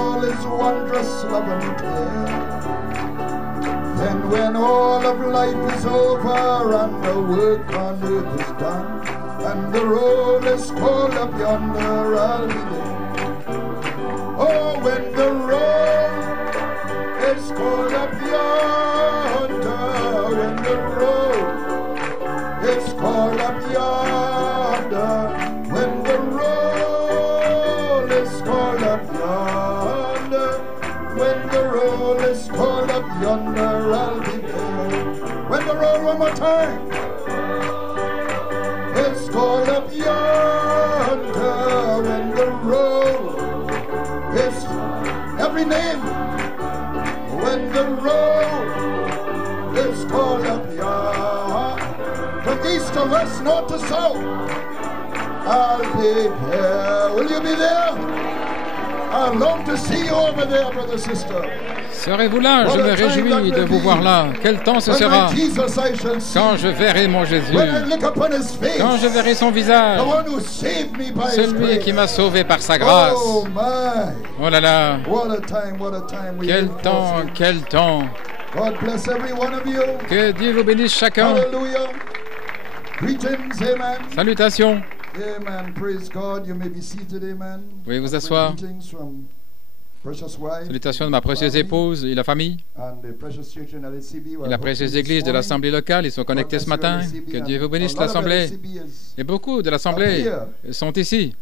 all His wondrous love and care. Then when all of life is over and the work on earth is done, and the roll is called up yonder, I'll be there. Oh, when the roll is called up yonder, when the roll is called up yonder, when the roll is called up yonder, when the roll is called up yonder, I'll be there. When the roll, one more time, it's called up yonder, when the roll is every name, when the roll is called up yonder, from east to west, north to south, I'll be there. Will you be there? I long to see you over there, brother, sister. Serez-vous là? Je me réjouis de vous voir là. Quel temps ce sera quand je verrai mon Jésus, quand je verrai son visage, celui qui m'a sauvé par sa grâce. Oh là là, quel temps, quel temps. Que Dieu vous bénisse chacun. Salutations. Vous pouvez vous asseoir. Salutations de ma précieuse épouse et la famille, et la précieuse église de l'Assemblée locale. Ils sont connectés ce matin. Que Dieu vous bénisse l'Assemblée. Et beaucoup de l'Assemblée sont ici.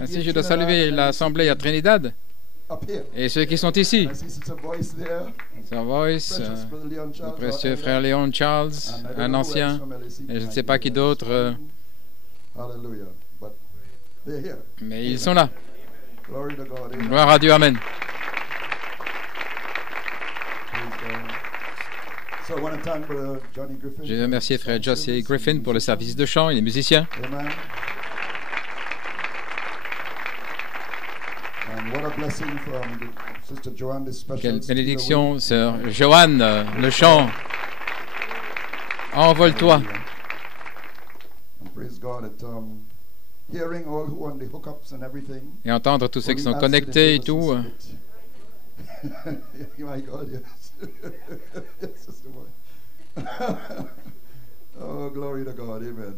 Ainsi, je dois saluer l'Assemblée à Trinidad et ceux qui sont ici. Sir Voice, le précieux frère Léon Charles, un ancien, et je ne sais pas qui d'autre, mais ils sont là. Gloire à Dieu, Amen. Je veux remercier frère Josie Griffin pour le service de chant et les musiciens. Quelle bénédiction, sœur Joanne, le chant. Envole-toi. Et entendre tous ceux qui sont connectés et tout. Oh, glory to God, amen.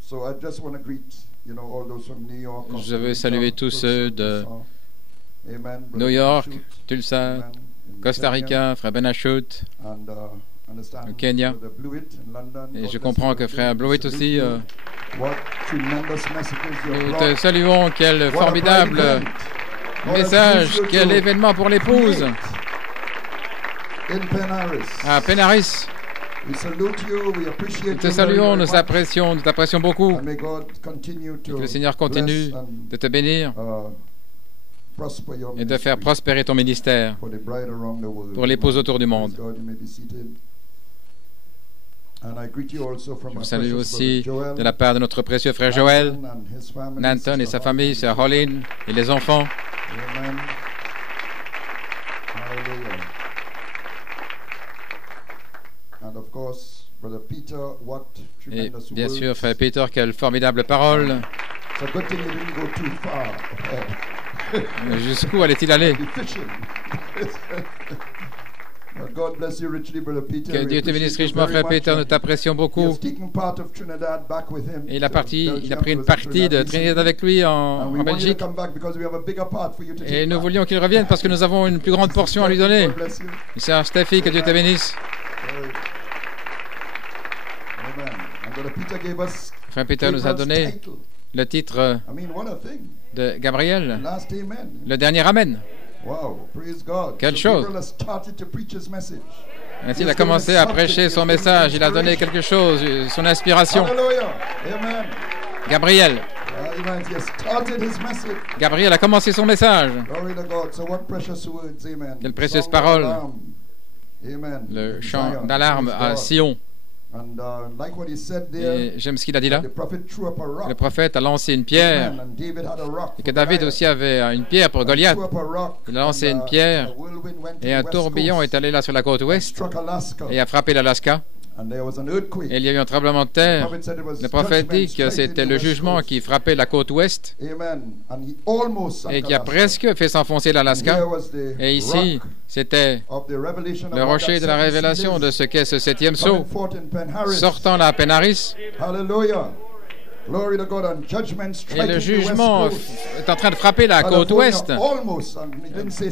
So I just want to greet, all those from New York. Je veux saluer tous ceux de New York, Tulsa, Costa Rica, frère Ben-Achut, au Kenya. Et je comprends que frère Blewett aussi. Nous te saluons. Quel formidable message, quel événement pour l'épouse à Penaris. Nous te saluons, nous t'apprécions beaucoup. Que le Seigneur continue de te bénir et de faire prospérer ton ministère pour l'épouse autour du monde. Je vous salue aussi de la part de notre précieux frère Joël, Nanton et sa famille, sœur Holline et les enfants. Et bien sûr, frère Peter, quelle formidable parole. Jusqu'où allait-il aller? Que Dieu te bénisse richement, frère Peter, nous t'apprécions beaucoup. Et il a pris une partie de Trinidad avec lui en Belgique. Et nous voulions qu'il revienne parce que nous avons une plus grande portion à lui donner. Sœur Steffi, que Dieu te bénisse. Frère Peter nous a donné le titre de Gabriel, le dernier Amen. Quelle chose! Ainsi, il a commencé à prêcher son message, il a donné quelque chose, son inspiration. Gabriel. Gabriel a commencé son message. Quelle précieuse parole. Le chant d'alarme à Sion. Et j'aime ce qu'il a dit là. Le prophète a lancé une pierre, et que David aussi avait une pierre pour Goliath. Il a lancé une pierre, et un tourbillon est allé là sur la côte ouest, et a frappé l'Alaska. Et il y a eu un tremblement de terre. Le prophète dit que c'était le jugement qui frappait la côte ouest et qui a presque fait s'enfoncer l'Alaska. Et ici, c'était le rocher de la révélation de ce qu'est ce septième sceau, sortant là à Penn-Harris. Et le jugement est en train de frapper la côte ouest.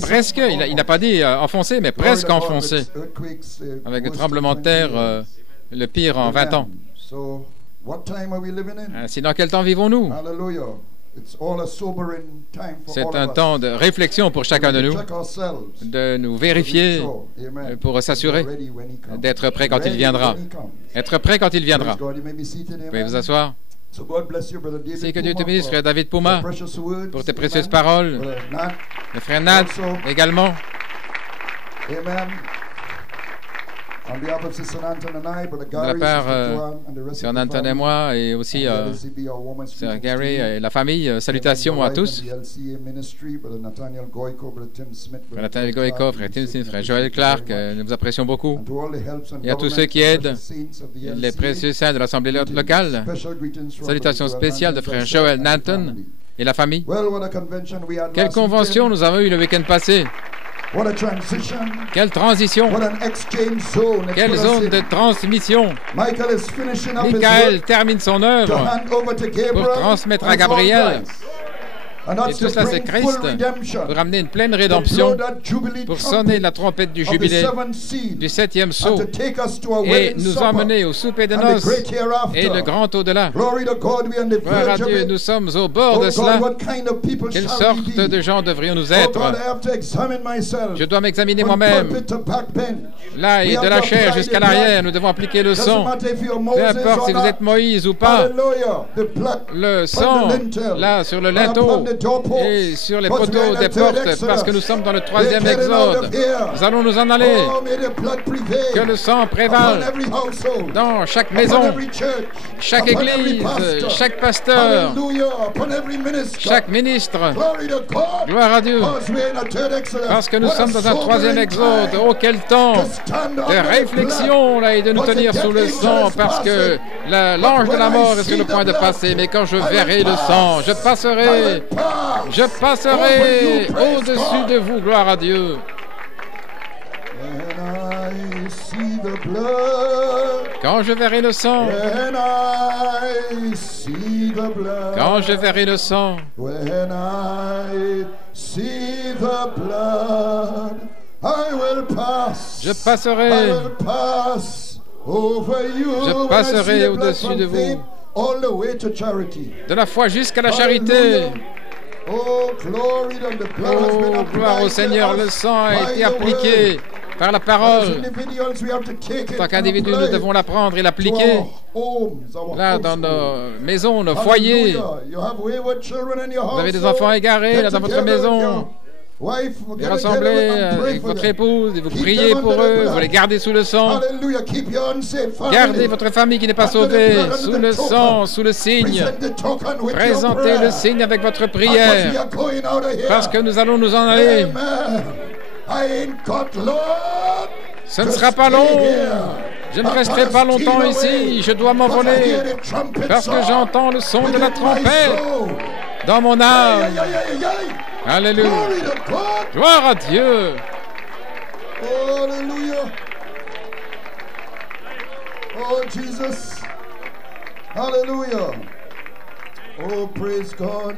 Presque, il n'a pas dit enfoncé, mais presque enfoncé. Avec le tremblement de terre, le pire en 20 ans. Ainsi, dans quel temps vivons-nous? C'est un temps de réflexion pour chacun de nous vérifier pour s'assurer d'être prêt quand il viendra. Être prêt quand il viendra. Vous pouvez vous asseoir. C'est que Dieu te bénisse, frère David Pouma, pour tes précieuses paroles. Le frère Nat également. De la part Sir Nanton et moi, et aussi Sir Gary et la famille, salutations à tous. Frère Nathaniel Goïko, frère Tim Smith, frère Joel Clark, nous vous apprécions beaucoup. Et à tous ceux qui aident les précieux saints de l'Assemblée locale, salutations spéciales de frère Joel Nanton et la famille. Quelle convention nous avons eue le week-end passé! Quelle transition! Quelle zone de transmission! Michael termine son œuvre pour transmettre à Gabriel. Et tout cela, c'est Christ pour amener une pleine rédemption, pour sonner la trompette du jubilé, du septième sceau, et nous emmener au souper de noces et le grand au-delà. Gloire à Dieu, nous sommes au bord de cela. Quelle sorte de gens devrions-nous être? Je dois m'examiner moi-même. Là, et de la chair jusqu'à l'arrière, nous devons appliquer le sang. Peu importe si vous êtes Moïse ou pas, le sang, là, sur le linteau, et sur les poteaux des portes, parce que nous sommes dans le 3e exode. Nous allons nous en aller. Que le sang prévale dans chaque maison, chaque église, chaque pasteur, chaque ministre. Gloire à Dieu. Parce que nous sommes dans un 3e exode. Oh, quel temps de réflexion là, et de nous tenir sous le sang, parce que l'ange de la mort est sur le point de passer. Mais quand je verrai le sang, je passerai au-dessus de vous. Gloire à Dieu. Quand je verrai le sang, quand je verrai le sang, je passerai au-dessus de vous. De la foi jusqu'à la charité. Oh, gloire au Seigneur, le sang a été appliqué par la parole. En tant qu'individu, nous devons l'apprendre et l'appliquer. Là, dans nos maisons, nos foyers. Vous avez des enfants égarés là dans votre maison. Vous rassemblez avec votre épouse et vous priez pour eux, vous les gardez sous le sang. Gardez votre famille qui n'est pas sauvée sous le sang, sous le signe. Présentez le signe avec votre prière, parce que nous allons nous en aller. Ce ne sera pas long. Je ne resterai pas longtemps ici. Je dois m'envoler parce que j'entends le son de la trompette dans mon âme. Alléluia. Gloire à Dieu. Alléluia. Oh, Jesus. Hallelujah. Oh, praise God.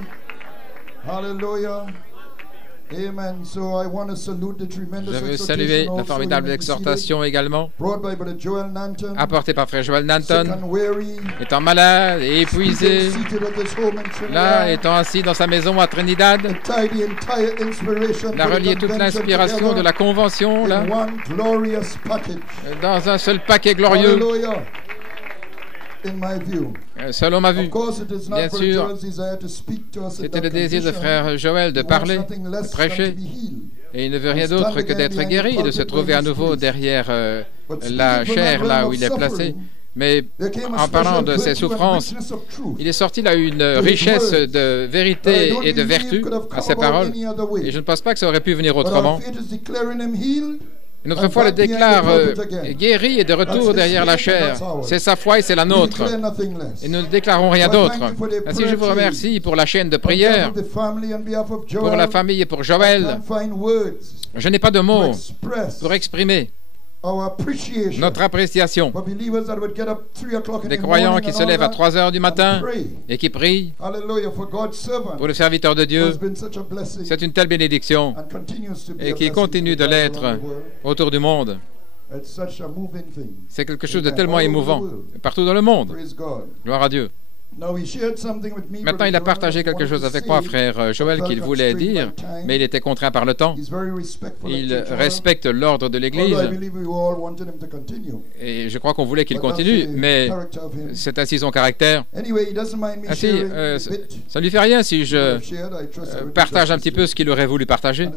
Hallelujah. Amen. So I want to salute the tremendous Je veux saluer la formidable exhortation également apportée par frère Joel Nanton, étant malade et épuisé, là étant assis dans sa maison à Trinidad, la relier toute l'inspiration de la convention là, dans un seul paquet glorieux. Selon ma vue, bien sûr, c'était le désir de frère Joël de parler, de prêcher, et il ne veut rien d'autre que d'être guéri et de se trouver à nouveau derrière la chair, là où il est placé. Mais en parlant de ses souffrances, il est sorti là une richesse de vérité et de vertu à ses paroles, et je ne pense pas que ça aurait pu venir autrement. Et notre foi le déclare guéri et de retour derrière la chair. C'est sa foi et c'est la nôtre. Et nous ne déclarons rien d'autre. Ainsi, je vous remercie pour la chaîne de prière, pour la famille et pour Joël. Je n'ai pas de mots pour exprimer notre appréciation des croyants qui se lèvent à 3 heures du matin et qui prient pour le serviteur de Dieu. C'est une telle bénédiction et qui continue de l'être autour du monde. C'est quelque chose de tellement émouvant partout dans le monde. Gloire à Dieu. Maintenant, il a partagé quelque chose avec moi, frère Joël, qu'il voulait dire, mais il était contraint par le temps. Il respecte l'ordre de l'Église. Et je crois qu'on voulait qu'il continue, mais c'est ainsi son caractère. Ainsi, ça ne lui fait rien si je partage un petit peu ce qu'il aurait voulu partager.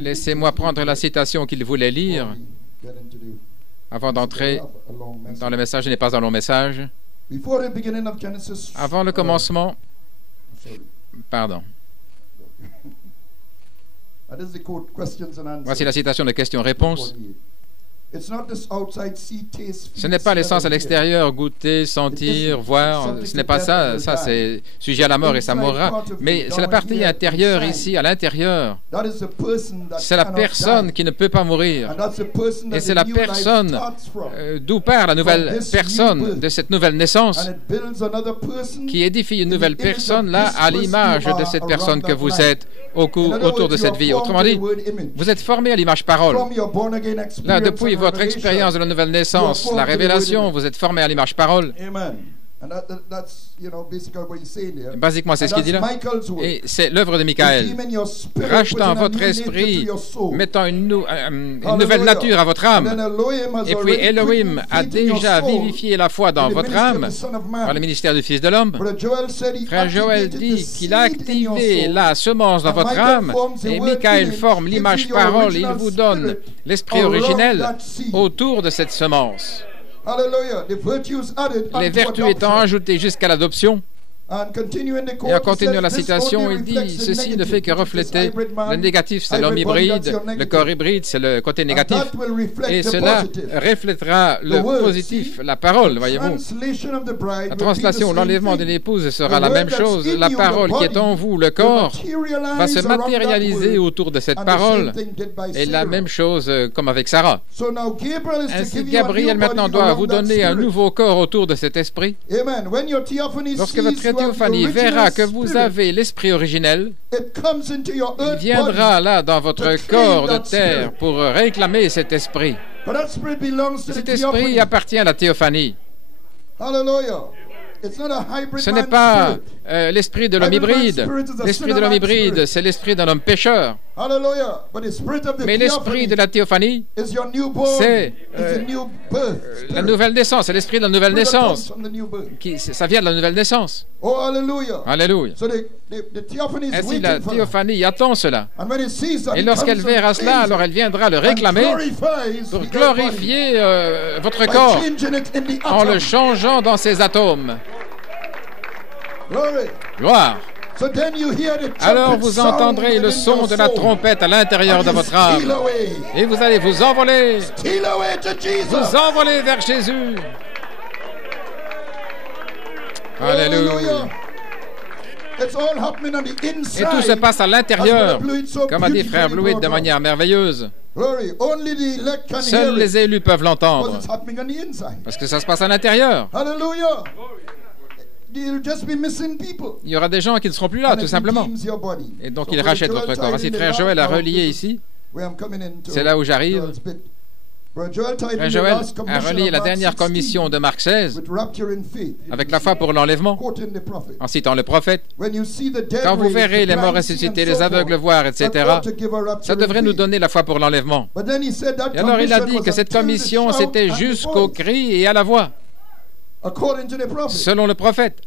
Laissez-moi prendre la citation qu'il voulait lire avant d'entrer dans le message. Ce n'est pas un long message. Avant le commencement, pardon. Voici la citation de questions-réponses. Ce n'est pas l'essence à l'extérieur, goûter, sentir, voir. Ce n'est pas ça. Ça, c'est sujet à la mort et ça mourra. Mais c'est la partie intérieure ici, à l'intérieur. C'est la personne qui ne peut pas mourir. Et c'est la personne d'où part la nouvelle personne de cette nouvelle naissance qui édifie une nouvelle personne là à l'image de cette personne que vous êtes autour de cette vie. Autrement dit, vous êtes formé à l'image parole. Là, depuis votre expérience de la nouvelle naissance, la révélation, vous êtes formé à l'image parole. Basiquement, c'est ce qu'il dit là. Et c'est l'œuvre de Michael. Rachetant votre esprit, mettant une nouvelle nature à votre âme. Et puis Elohim a déjà vivifié la foi dans votre âme par le ministère du Fils de l'homme. Frère Joël dit qu'il a activé la semence dans votre âme et Michael forme l'image parole. Il vous donne l'esprit originel autour de cette semence. Les vertus étant ajoutées jusqu'à l'adoption. Et en continuant la citation, il dit « Ceci ne fait que refléter le négatif, c'est l'homme hybride, le corps hybride, c'est le côté négatif. Et cela reflètera le positif, la parole, voyez-vous. La translation, l'enlèvement de l'épouse sera la même chose. La parole qui est en vous, le corps, va se matérialiser autour de cette parole. Et la même chose comme avec Sarah. Ainsi, Gabriel maintenant doit vous donner un nouveau corps autour de cet esprit. Lorsque votre théophanie verra que vous avez l'esprit originel, il viendra là dans votre corps de terre pour réclamer cet esprit. Cet esprit appartient à la théophanie. Ce n'est pas l'esprit de l'homme hybride. L'esprit de l'homme hybride, c'est l'esprit d'un homme pécheur. Mais l'esprit de la théophanie, c'est la nouvelle naissance, c'est l'esprit de la nouvelle naissance. Ça vient de la nouvelle naissance. Alléluia. Ainsi, la théophanie attend cela. Et lorsqu'elle verra cela, alors elle viendra le réclamer pour glorifier votre corps en le changeant dans ses atomes. Gloire. Alors vous entendrez le son de la trompette à l'intérieur de votre âme. Et vous allez vous envoler. Vous envoler vers Jésus. Alléluia. Et tout se passe à l'intérieur, comme a dit frère Blewett de manière merveilleuse. Seuls les élus peuvent l'entendre, parce que ça se passe à l'intérieur. Il y aura des gens qui ne seront plus là, tout simplement. Et donc, il rachète votre corps. Ainsi, frère Joël a relié ici. C'est là où j'arrive. Frère Joël a relié la dernière commission de Marc 16 avec la foi pour l'enlèvement, en citant le prophète. Quand vous verrez les morts ressuscités, les aveugles voir, etc., ça devrait nous donner la foi pour l'enlèvement. Et alors, il a dit que cette commission, c'était jusqu'au cri et à la voix. Selon le prophète.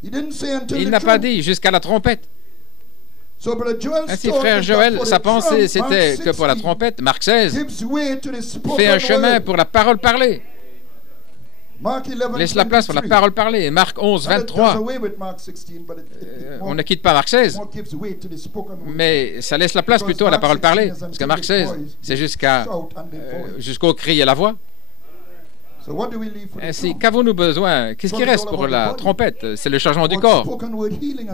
Il n'a pas dit jusqu'à la trompette. Ainsi, frère Joël, sa pensée, c'était que pour la trompette, Marc 16 fait un chemin pour la parole parlée. laisse la place pour la parole parlée. Marc 11, 23. On ne quitte pas Marc 16, mais ça laisse la place plutôt à la parole parlée. Parce que Marc 16, c'est jusqu'au cri et la voix. Ainsi, qu'avons-nous besoin? Qu'est-ce qui reste pour la trompette? C'est le changement du corps,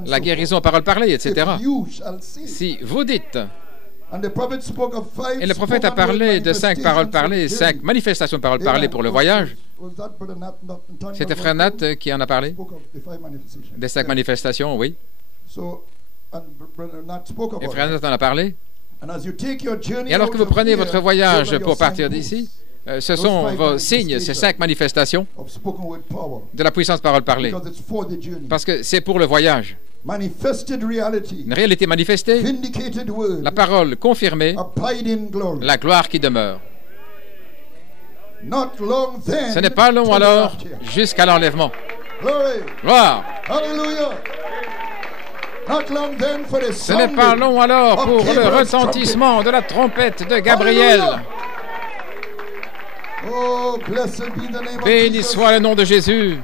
la guérison, parole parlée, etc. Si vous dites, et le prophète a parlé de 5 paroles parlées, 5 manifestations de paroles parlées pour le voyage. C'était Frère Nat qui en a parlé? Des 5 manifestations, oui. Et Frère Nat en a parlé. Et alors que vous prenez votre voyage pour partir d'ici, ce sont vos signes, ces 5 manifestations de la puissance parole parlée. Parce que c'est pour le voyage. Une réalité manifestée, la parole confirmée, la gloire qui demeure. Ce n'est pas long alors jusqu'à l'enlèvement. Gloire. Ce n'est pas long alors pour le retentissement de la trompette de Gabriel. Béni soit le nom de Jésus.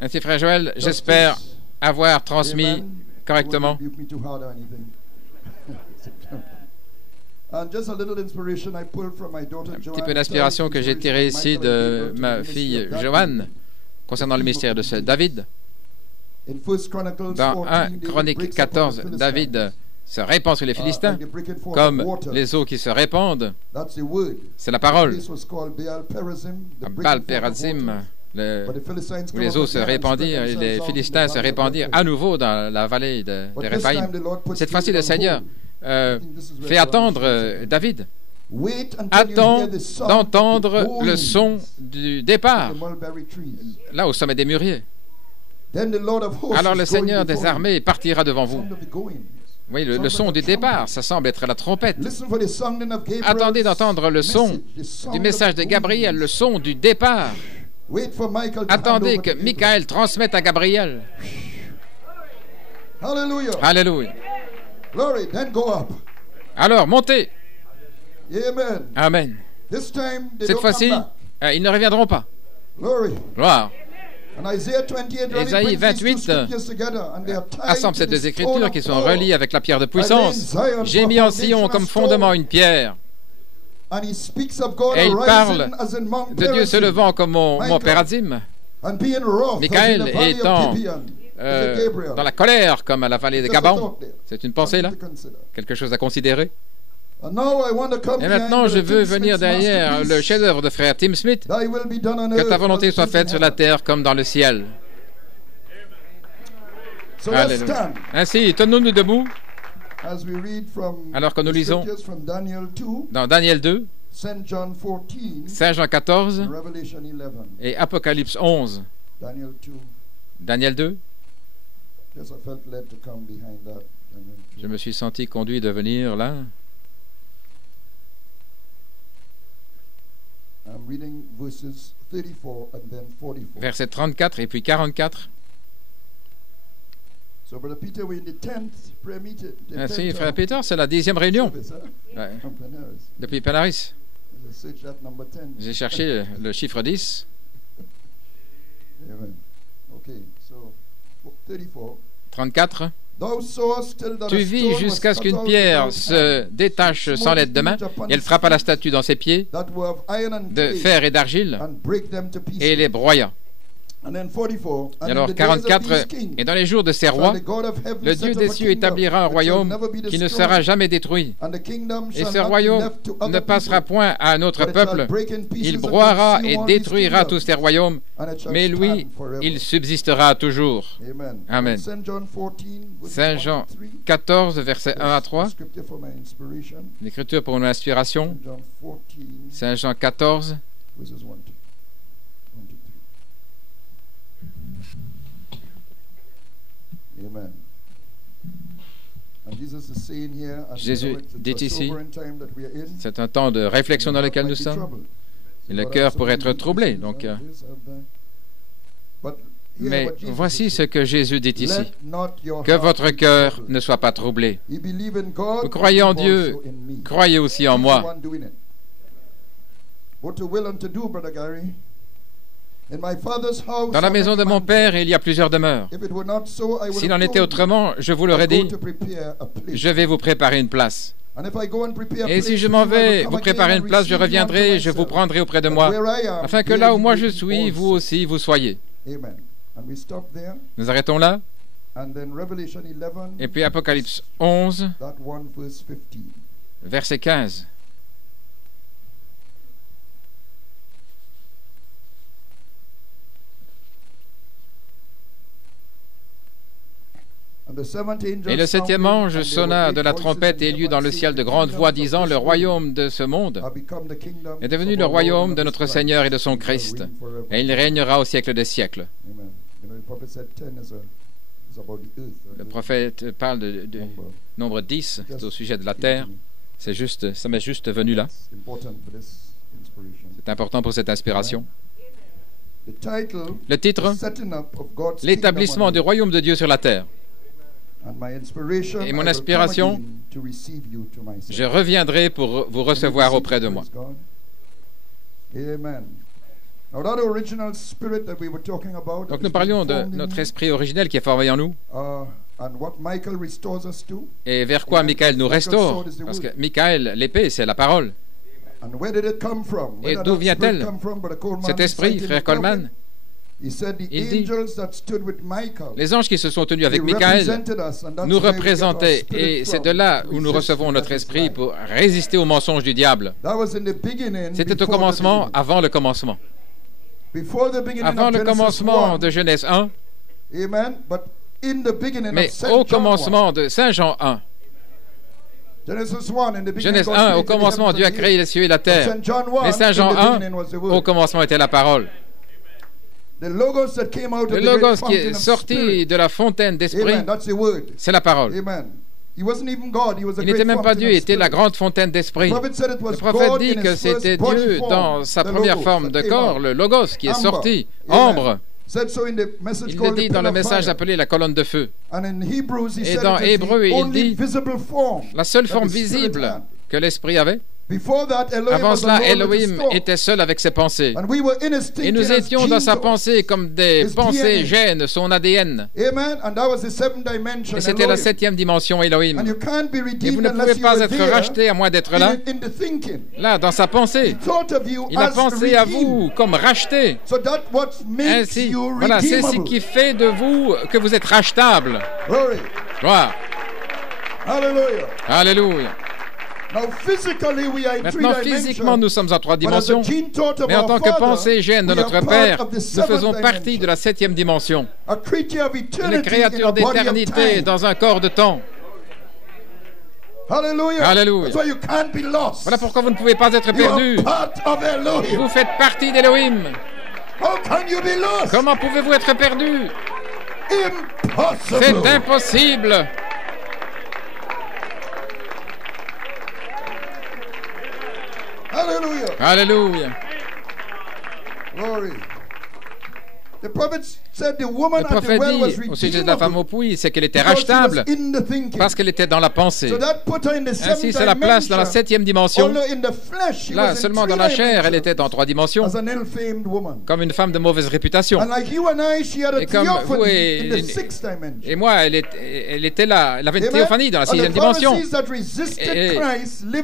Ainsi, Frère Joël, j'espère avoir transmis correctement. Un petit peu d'inspiration que j'ai tirée ici de ma fille Joanne concernant le mystère de David. Dans 1 Chronique 14, David se répand sur les Philistins comme les eaux qui se répandent. C'est la parole. Baal Perazim, où les eaux se répandirent et les Philistins se répandirent à nouveau dans la vallée de Réphaïm. Cette fois-ci, le Seigneur fait attendre David. Attends d'entendre le son du départ, là au sommet des mûriers. Alors le Seigneur des armées partira devant vous. Oui, le son du départ, ça semble être la trompette. Attendez d'entendre le son du message de Gabriel, le son du départ. Attendez que Michael transmette à Gabriel. Alléluia. Alors, montez. Amen. Cette fois-ci, ils ne reviendront pas. Gloire. Ésaïe 28 assemble ces 2 écritures qui sont reliées avec la pierre de puissance. J'ai mis en Sion comme fondement une pierre. Et il parle de Dieu se levant comme mon Pérazim. Michael étant dans la colère comme à la vallée de Gabaon. C'est une pensée là? Quelque chose à considérer? Et maintenant, je veux venir derrière le chef-d'œuvre de frère Tim Smith. Que ta volonté soit faite sur la terre comme dans le ciel. Alléluia. Ainsi, tenons-nous debout alors que nous lisons dans Daniel 2, Saint Jean 14 et Apocalypse 11. Daniel 2. Je me suis senti conduit de venir là. Verset 34 et puis 44. Ainsi, Frère Peter, c'est la 10e réunion depuis Panaris. J'ai cherché le chiffre 10. 34. Tu vis jusqu'à ce qu'une pierre se détache sans l'aide de main, et elle frappa la statue dans ses pieds de fer et d'argile et les broya. Et alors 44, et dans les jours de ces rois, le Dieu des cieux établira un royaume qui ne sera jamais détruit. Et ce royaume ne passera point à un autre peuple. Il broiera et détruira tous ces royaumes, mais lui, il subsistera toujours. Amen. Saint Jean 14, versets 1 à 3. L'écriture pour une inspiration. Saint Jean 14. Jésus dit ici, c'est un temps de réflexion dans lequel nous sommes, et le cœur pourrait être troublé. Donc, mais voici ce que Jésus dit ici, que votre cœur ne soit pas troublé. Vous croyez en Dieu, croyez aussi en moi. Dans la maison de mon père, il y a plusieurs demeures. S'il en était autrement, je vous l'aurais dit, je vais vous préparer une place. Et si je m'en vais vous préparer une place, je reviendrai, je vous prendrai auprès de moi, afin que là où moi je suis, vous aussi, vous soyez. Nous arrêtons là. Et puis Apocalypse 11, verset 15. Et le septième ange sonna de la trompette et il y eut dans le ciel de grandes voix disant, le royaume de ce monde est devenu le royaume de notre Seigneur et de son Christ, et il régnera au siècle des siècles. Le prophète parle de nombre 10, c'est au sujet de la terre. C'est juste, ça m'est juste venu là. C'est important pour cette inspiration. Le titre, l'établissement du royaume de Dieu sur la terre. Et mon inspiration, je reviendrai pour vous recevoir auprès de moi. Donc nous parlions de notre esprit originel qui est formé en nous. Et vers quoi Michael nous restaure? Parce que Michael, l'épée, c'est la parole. Et d'où vient-elle? Cet esprit, frère Coleman? Il dit, les anges qui se sont tenus avec Michael nous représentaient, et c'est de là où nous recevons notre esprit pour résister aux mensonges du diable. C'était au commencement, avant le commencement. Avant le commencement de Genèse 1, mais au commencement de Saint Jean 1. Genèse 1, au commencement, Dieu a créé les cieux et la terre. Mais Saint Jean 1, au commencement était la parole. Le logos qui est sorti de la fontaine d'esprit, c'est la parole. Il n'était même pas Dieu, il était la grande fontaine d'esprit. Le prophète dit que c'était Dieu dans sa première forme de corps, le logos qui est sorti, ambre. Il le dit dans le message appelé la colonne de feu. Et dans Hébreu, il dit la seule forme visible que l'esprit avait. Avant cela, Elohim était seul avec ses pensées. Et nous étions dans sa pensée comme des pensées gènes, son ADN. Et c'était la septième dimension, Elohim. Et vous ne pouvez pas être racheté à moins d'être là. Là, dans sa pensée. Il a pensé à vous comme racheté. Ainsi, voilà, c'est ce qui fait de vous que vous êtes rachetable. Gloire. Alléluia. Maintenant, physiquement, nous sommes en 3 dimensions, mais en tant que pensée gène de notre Père, nous faisons partie de la 7e dimension, une créature d'éternité dans un corps de temps. Alléluia. Voilà pourquoi vous ne pouvez pas être perdu. Vous faites partie d'Elohim. Comment pouvez-vous être perdu? C'est impossible. Alléluia. Le prophète dit au sujet de la femme au puits, c'est qu'elle était rachetable parce qu'elle était dans la pensée. Ainsi, c'est la place dans la 7e dimension. Là, seulement dans la chair, elle était en 3 dimensions, comme une femme de mauvaise réputation. Et comme vous et moi, elle était là. Elle avait une théophanie dans la 6e dimension. Et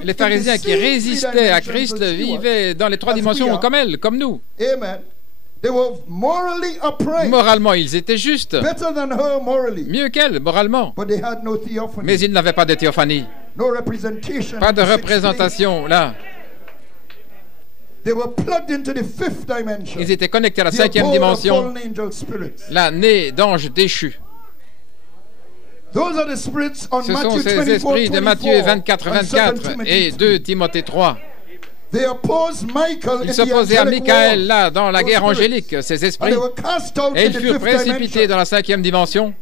les pharisiens qui résistaient à Christ vivaient dans les 3 dimensions comme elle, comme nous. Moralement, ils étaient justes. Mieux qu'elle, moralement. Mais ils n'avaient pas de théophanie. Pas de représentation, là. Ils étaient connectés à la 5e dimension, là, nés d'anges déchus. Ce sont ces esprits de Matthieu 24 et 2 Timothée 3. Ils s'opposaient à Michael, là, dans la guerre angélique, ces esprits, et ils furent précipités dans la 5e dimension.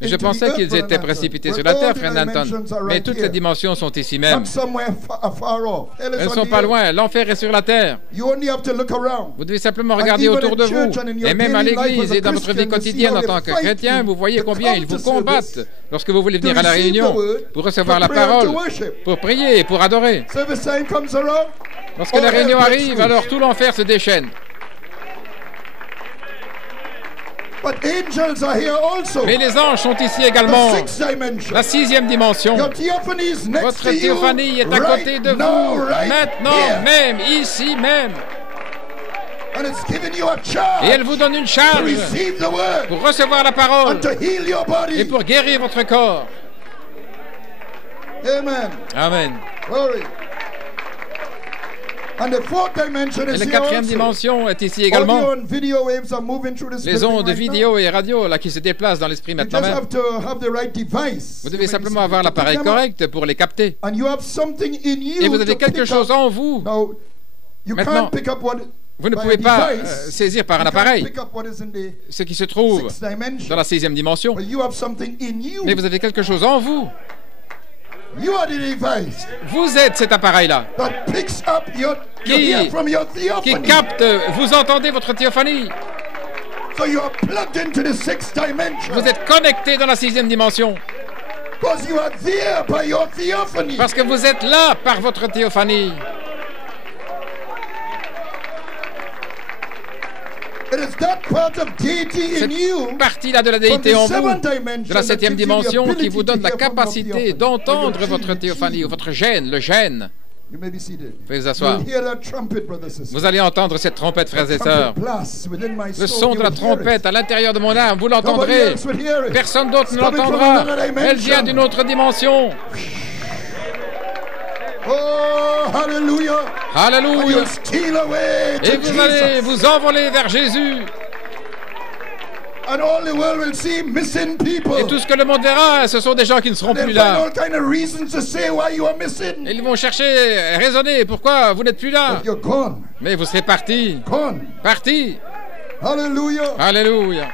Et je pensais qu'ils étaient précipités sur la terre, frère Nanton, mais toutes les dimensions sont ici même. Elles ne sont pas loin, l'enfer est sur la terre. Vous devez simplement regarder autour de vous, et même à l'église et dans votre vie quotidienne en tant que chrétien, vous voyez combien ils vous combattent lorsque vous voulez venir à la réunion pour recevoir la parole, pour prier et pour adorer. Lorsque la réunion arrive, alors tout l'enfer se déchaîne. Mais les anges sont ici également. La 6e dimension. Votre théophanie est à côté de vous, maintenant même, ici même. Et elle vous donne une charge pour recevoir la parole et pour guérir votre corps. Amen. Et la 4e dimension est ici également. Les ondes de vidéo et radio là, qui se déplacent dans l'esprit maintenant même. Vous devez simplement avoir l'appareil correct pour les capter. Et vous avez quelque chose en vous. Maintenant, vous ne pouvez pas saisir par un appareil ce qui se trouve dans la 6e dimension. Mais vous avez quelque chose en vous. Vous êtes cet appareil-là qui capte, vous entendez votre théophanie. Vous êtes connecté dans la 6e dimension. Parce que vous êtes là par votre théophanie. Cette partie-là de la déité en vous, de la 7e dimension, qui vous donne la capacité d'entendre votre théophanie, ou votre gène, le gène. Veuillez vous asseoir. Vous allez entendre cette trompette, frères et sœurs. Le son de la trompette à l'intérieur de mon âme, vous l'entendrez. Personne d'autre ne l'entendra. Elle vient d'une autre dimension. Oh, hallelujah. Alléluia. Et vous allez vous envoler vers Jésus. Et tout ce que le monde verra, ce sont des gens qui ne seront plus là. Et ils vont chercher, raisonner, pourquoi vous n'êtes plus là. Mais vous serez partis. Partis. Alléluia. Alléluia.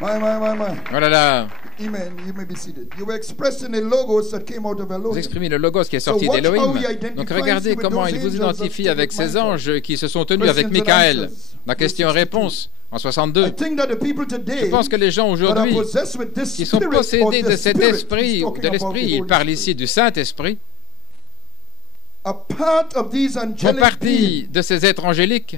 Oh là là. Vous exprimez le logos qui est sorti d'Élohim. Donc regardez comment il vous identifie avec ces anges qui se sont tenus avec Michael. La question-réponse en 62. Je pense que les gens aujourd'hui qui sont possédés de cet esprit, de l'esprit, il parle ici du Saint-Esprit, font partie de ces êtres angéliques,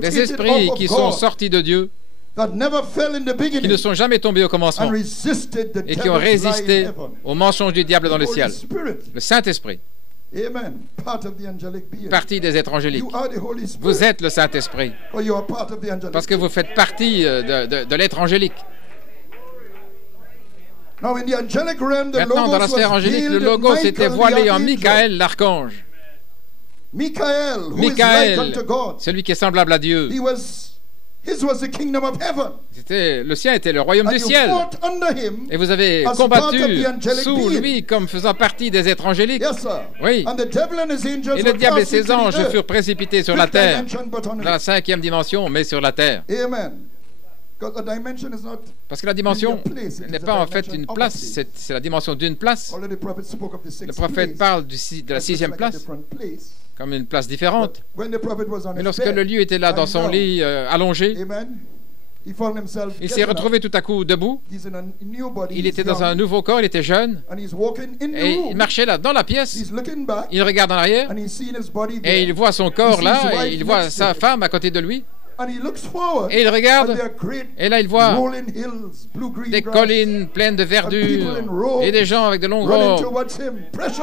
des esprits qui sont sortis de Dieu, qui ne sont jamais tombés au commencement et qui ont résisté au mensonge du diable dans le ciel. Le Saint-Esprit, partie des êtres angéliques. Vous êtes le Saint-Esprit parce que vous faites partie de l'être angélique. Maintenant, dans la sphère angélique, le Logos était voilé en Michael, l'archange. Michael, celui qui est semblable à Dieu. Le sien était le royaume du ciel. Et vous avez combattu sous lui comme faisant partie des êtres angéliques. Oui. Et le diable et ses anges furent précipités sur la terre, dans la 5e dimension, mais sur la terre. Parce que la dimension n'est pas en fait une place, c'est la dimension d'une place. Le prophète parle de la 6e place comme une place différente. Mais lorsque le lieu était là dans son lit allongé, il s'est retrouvé tout à coup debout. Il était dans un nouveau corps, il était jeune. Et il marchait là, dans la pièce. Il regarde en arrière et il voit son corps là, et il voit sa femme à côté de lui. Et il regarde, et là il voit des collines pleines de verdure et des gens avec de longues robes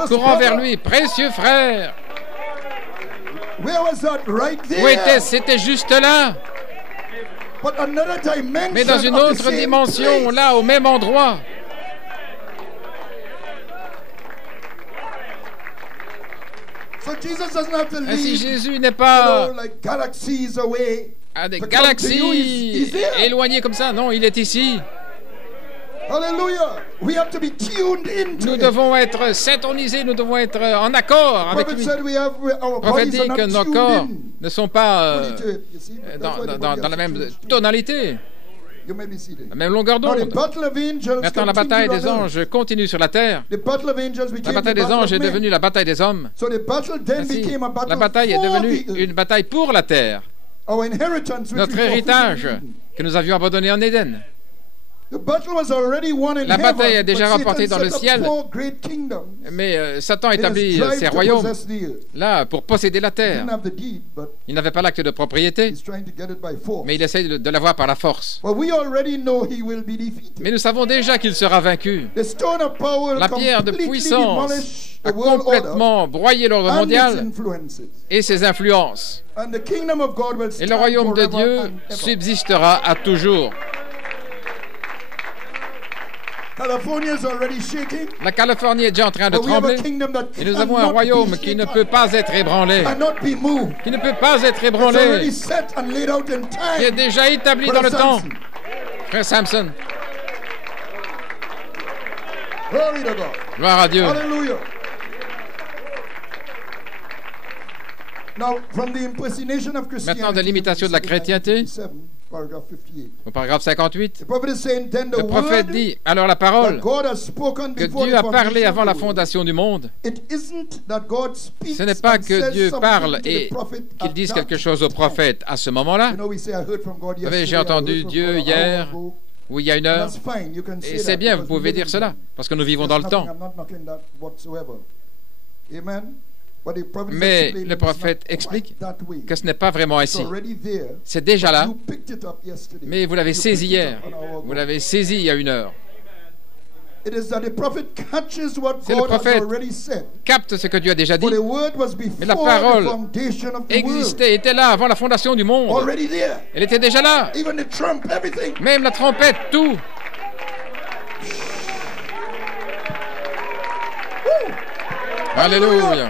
courant vers lui. Précieux frère! Où était-ce? C'était juste là. Mais dans une autre dimension, là, au même endroit. Ainsi, Jésus n'est pas à des galaxies éloignées comme ça. Non, il est ici. Nous devons être synchronisés, nous devons être en accord avec lui. Le prophète dit que nos corps ne sont pas dans la même tonalité, la même longueur d'onde. Maintenant, la bataille des anges continue sur la terre. La bataille des anges est devenue la bataille des hommes. Ainsi, la bataille est devenue une bataille pour la terre. Notre héritage que nous avions abandonné en Éden. La bataille est déjà remportée dans le ciel, mais Satan établit ses royaumes là pour posséder la terre. Il n'avait pas l'acte de propriété, mais il essaye de l'avoir par la force. Mais nous savons déjà qu'il sera vaincu. La pierre de puissance a complètement broyé l'ordre mondial et ses influences. Et le royaume de Dieu subsistera à toujours. La Californie est déjà en train de trembler. Et nous avons un royaume qui ne peut pas être ébranlé. Qui ne peut pas être ébranlé. Qui est déjà établi dans le temps. Frère Samson. Gloire à Dieu. Maintenant, de l'imitation de la chrétienté, au paragraphe 58, le prophète dit, alors la parole que Dieu a parlé avant la fondation du monde, ce n'est pas que Dieu parle et qu'il dise quelque chose au prophète à ce moment-là. Vous savez, j'ai entendu Dieu hier, ou il y a une heure, et c'est bien, vous pouvez dire cela, parce que nous vivons dans le temps. Mais le prophète explique que ce n'est pas vraiment ainsi. C'est déjà là, mais vous l'avez saisi hier. Vous l'avez saisi il y a une heure. C'est le prophète capte ce que Dieu a déjà dit. Mais la parole existait, était là avant la fondation du monde. Elle était déjà là. Même la trompette, tout. Alléluia.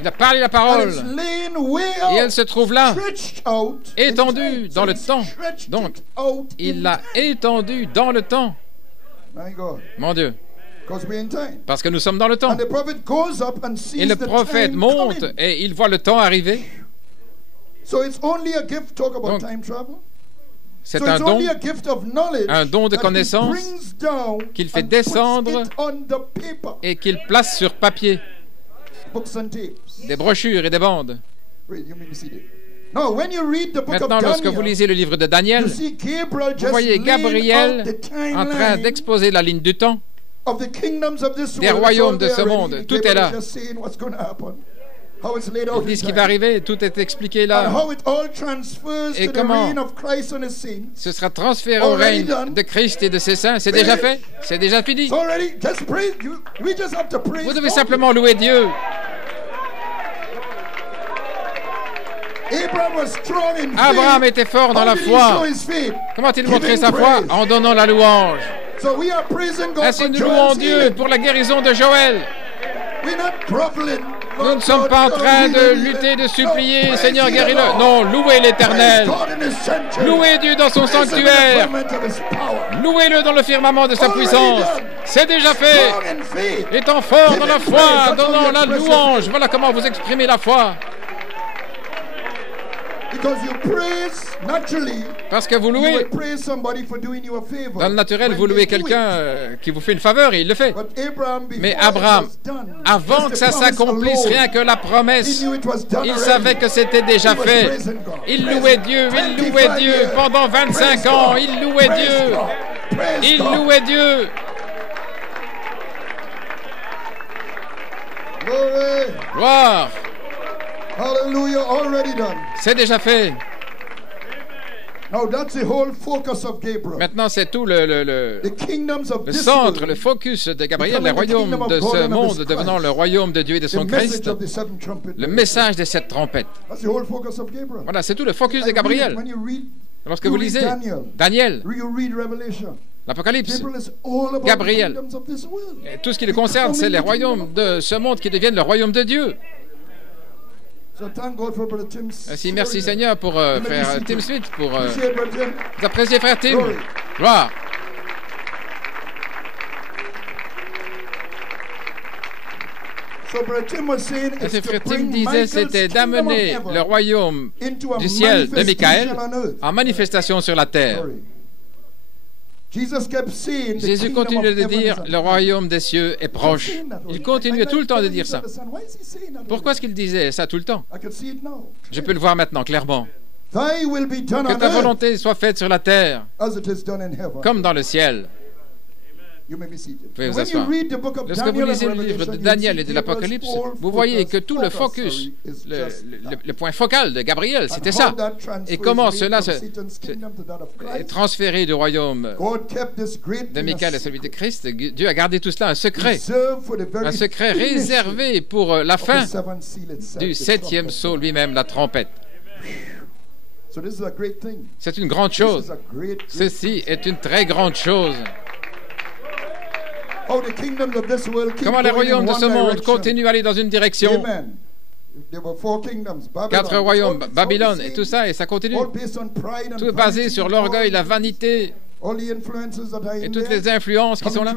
Il a parlé la parole et elle se trouve là, étendue dans le temps. Donc, il l'a étendue dans le temps. Mon Dieu. Parce que nous sommes dans le temps. Et le prophète monte et il voit le temps arriver. Donc, c'est un don de connaissance qu'il fait descendre et qu'il place sur papier. Des brochures et des bandes. Maintenant, lorsque vous lisez le livre de Daniel, vous voyez Gabriel en train d'exposer la ligne du temps des royaumes de ce monde. Tout est là. Il dit ce qui va arriver, tout est expliqué là. Et comment ce sera transféré au règne de Christ et de ses saints. C'est déjà fait, c'est déjà fini. Vous devez simplement louer Dieu. Abraham était fort dans la foi. Comment a-t-il montré sa foi? En donnant la louange. Ainsi nous louons Dieu pour la guérison de Joël. Nous ne sommes pas en train de lutter, de supplier, Seigneur, guéris-le. Non, louez l'Éternel. Louez Dieu dans son sanctuaire. Louez-le dans le firmament de sa puissance. C'est déjà fait. Étant fort dans la foi, donnant la louange. Voilà comment vous exprimez la foi. Parce que vous louez. Dans le naturel, vous louez quelqu'un qui vous fait une faveur et il le fait. Mais Abraham, avant que ça s'accomplisse, rien que la promesse, il savait que c'était déjà fait. Il louait Dieu pendant 25 ans. Il louait Dieu. Gloire. Hallelujah, already done. C'est déjà fait. Now that's the whole focus of Gabriel. Maintenant, c'est tout le centre, le focus de Gabriel, le royaume de ce monde devenant le royaume de Dieu et de son Christ, le message des 7 trompettes. Voilà, c'est tout le focus de Gabriel. Lorsque vous lisez Daniel, l'Apocalypse, Gabriel, et tout ce qui le concerne, c'est les royaumes de ce monde qui deviennent le royaume de Dieu. Ainsi, merci Seigneur pour frère Tim Smith, pour vous appréciez frère Tim. Gloire. Ainsi, frère Tim disait, c'était d'amener le royaume du ciel de Michael en manifestation sur la terre. Jésus continuait de dire, le royaume des cieux est proche. Il continuait tout le temps de dire ça. Pourquoi est-ce qu'il disait ça tout le temps? Je peux le voir maintenant, clairement. Que ta volonté soit faite sur la terre, comme dans le ciel. Vous pouvez vous asseoir. Lorsque vous lisez le livre de Daniel et de l'Apocalypse, vous voyez que tout le focus, le point focal de Gabriel, c'était ça. Et comment cela est transféré du royaume de Michael à celui de Christ. Dieu a gardé tout cela un secret réservé pour la fin du septième sceau lui-même, la trompette. C'est une grande chose. Ceci est une très grande chose. Comment les royaumes de ce monde continuent à aller dans une direction. 4 royaumes, Babylone et tout ça, et ça continue. Tout est basé sur l'orgueil, la vanité et toutes les influences qui sont là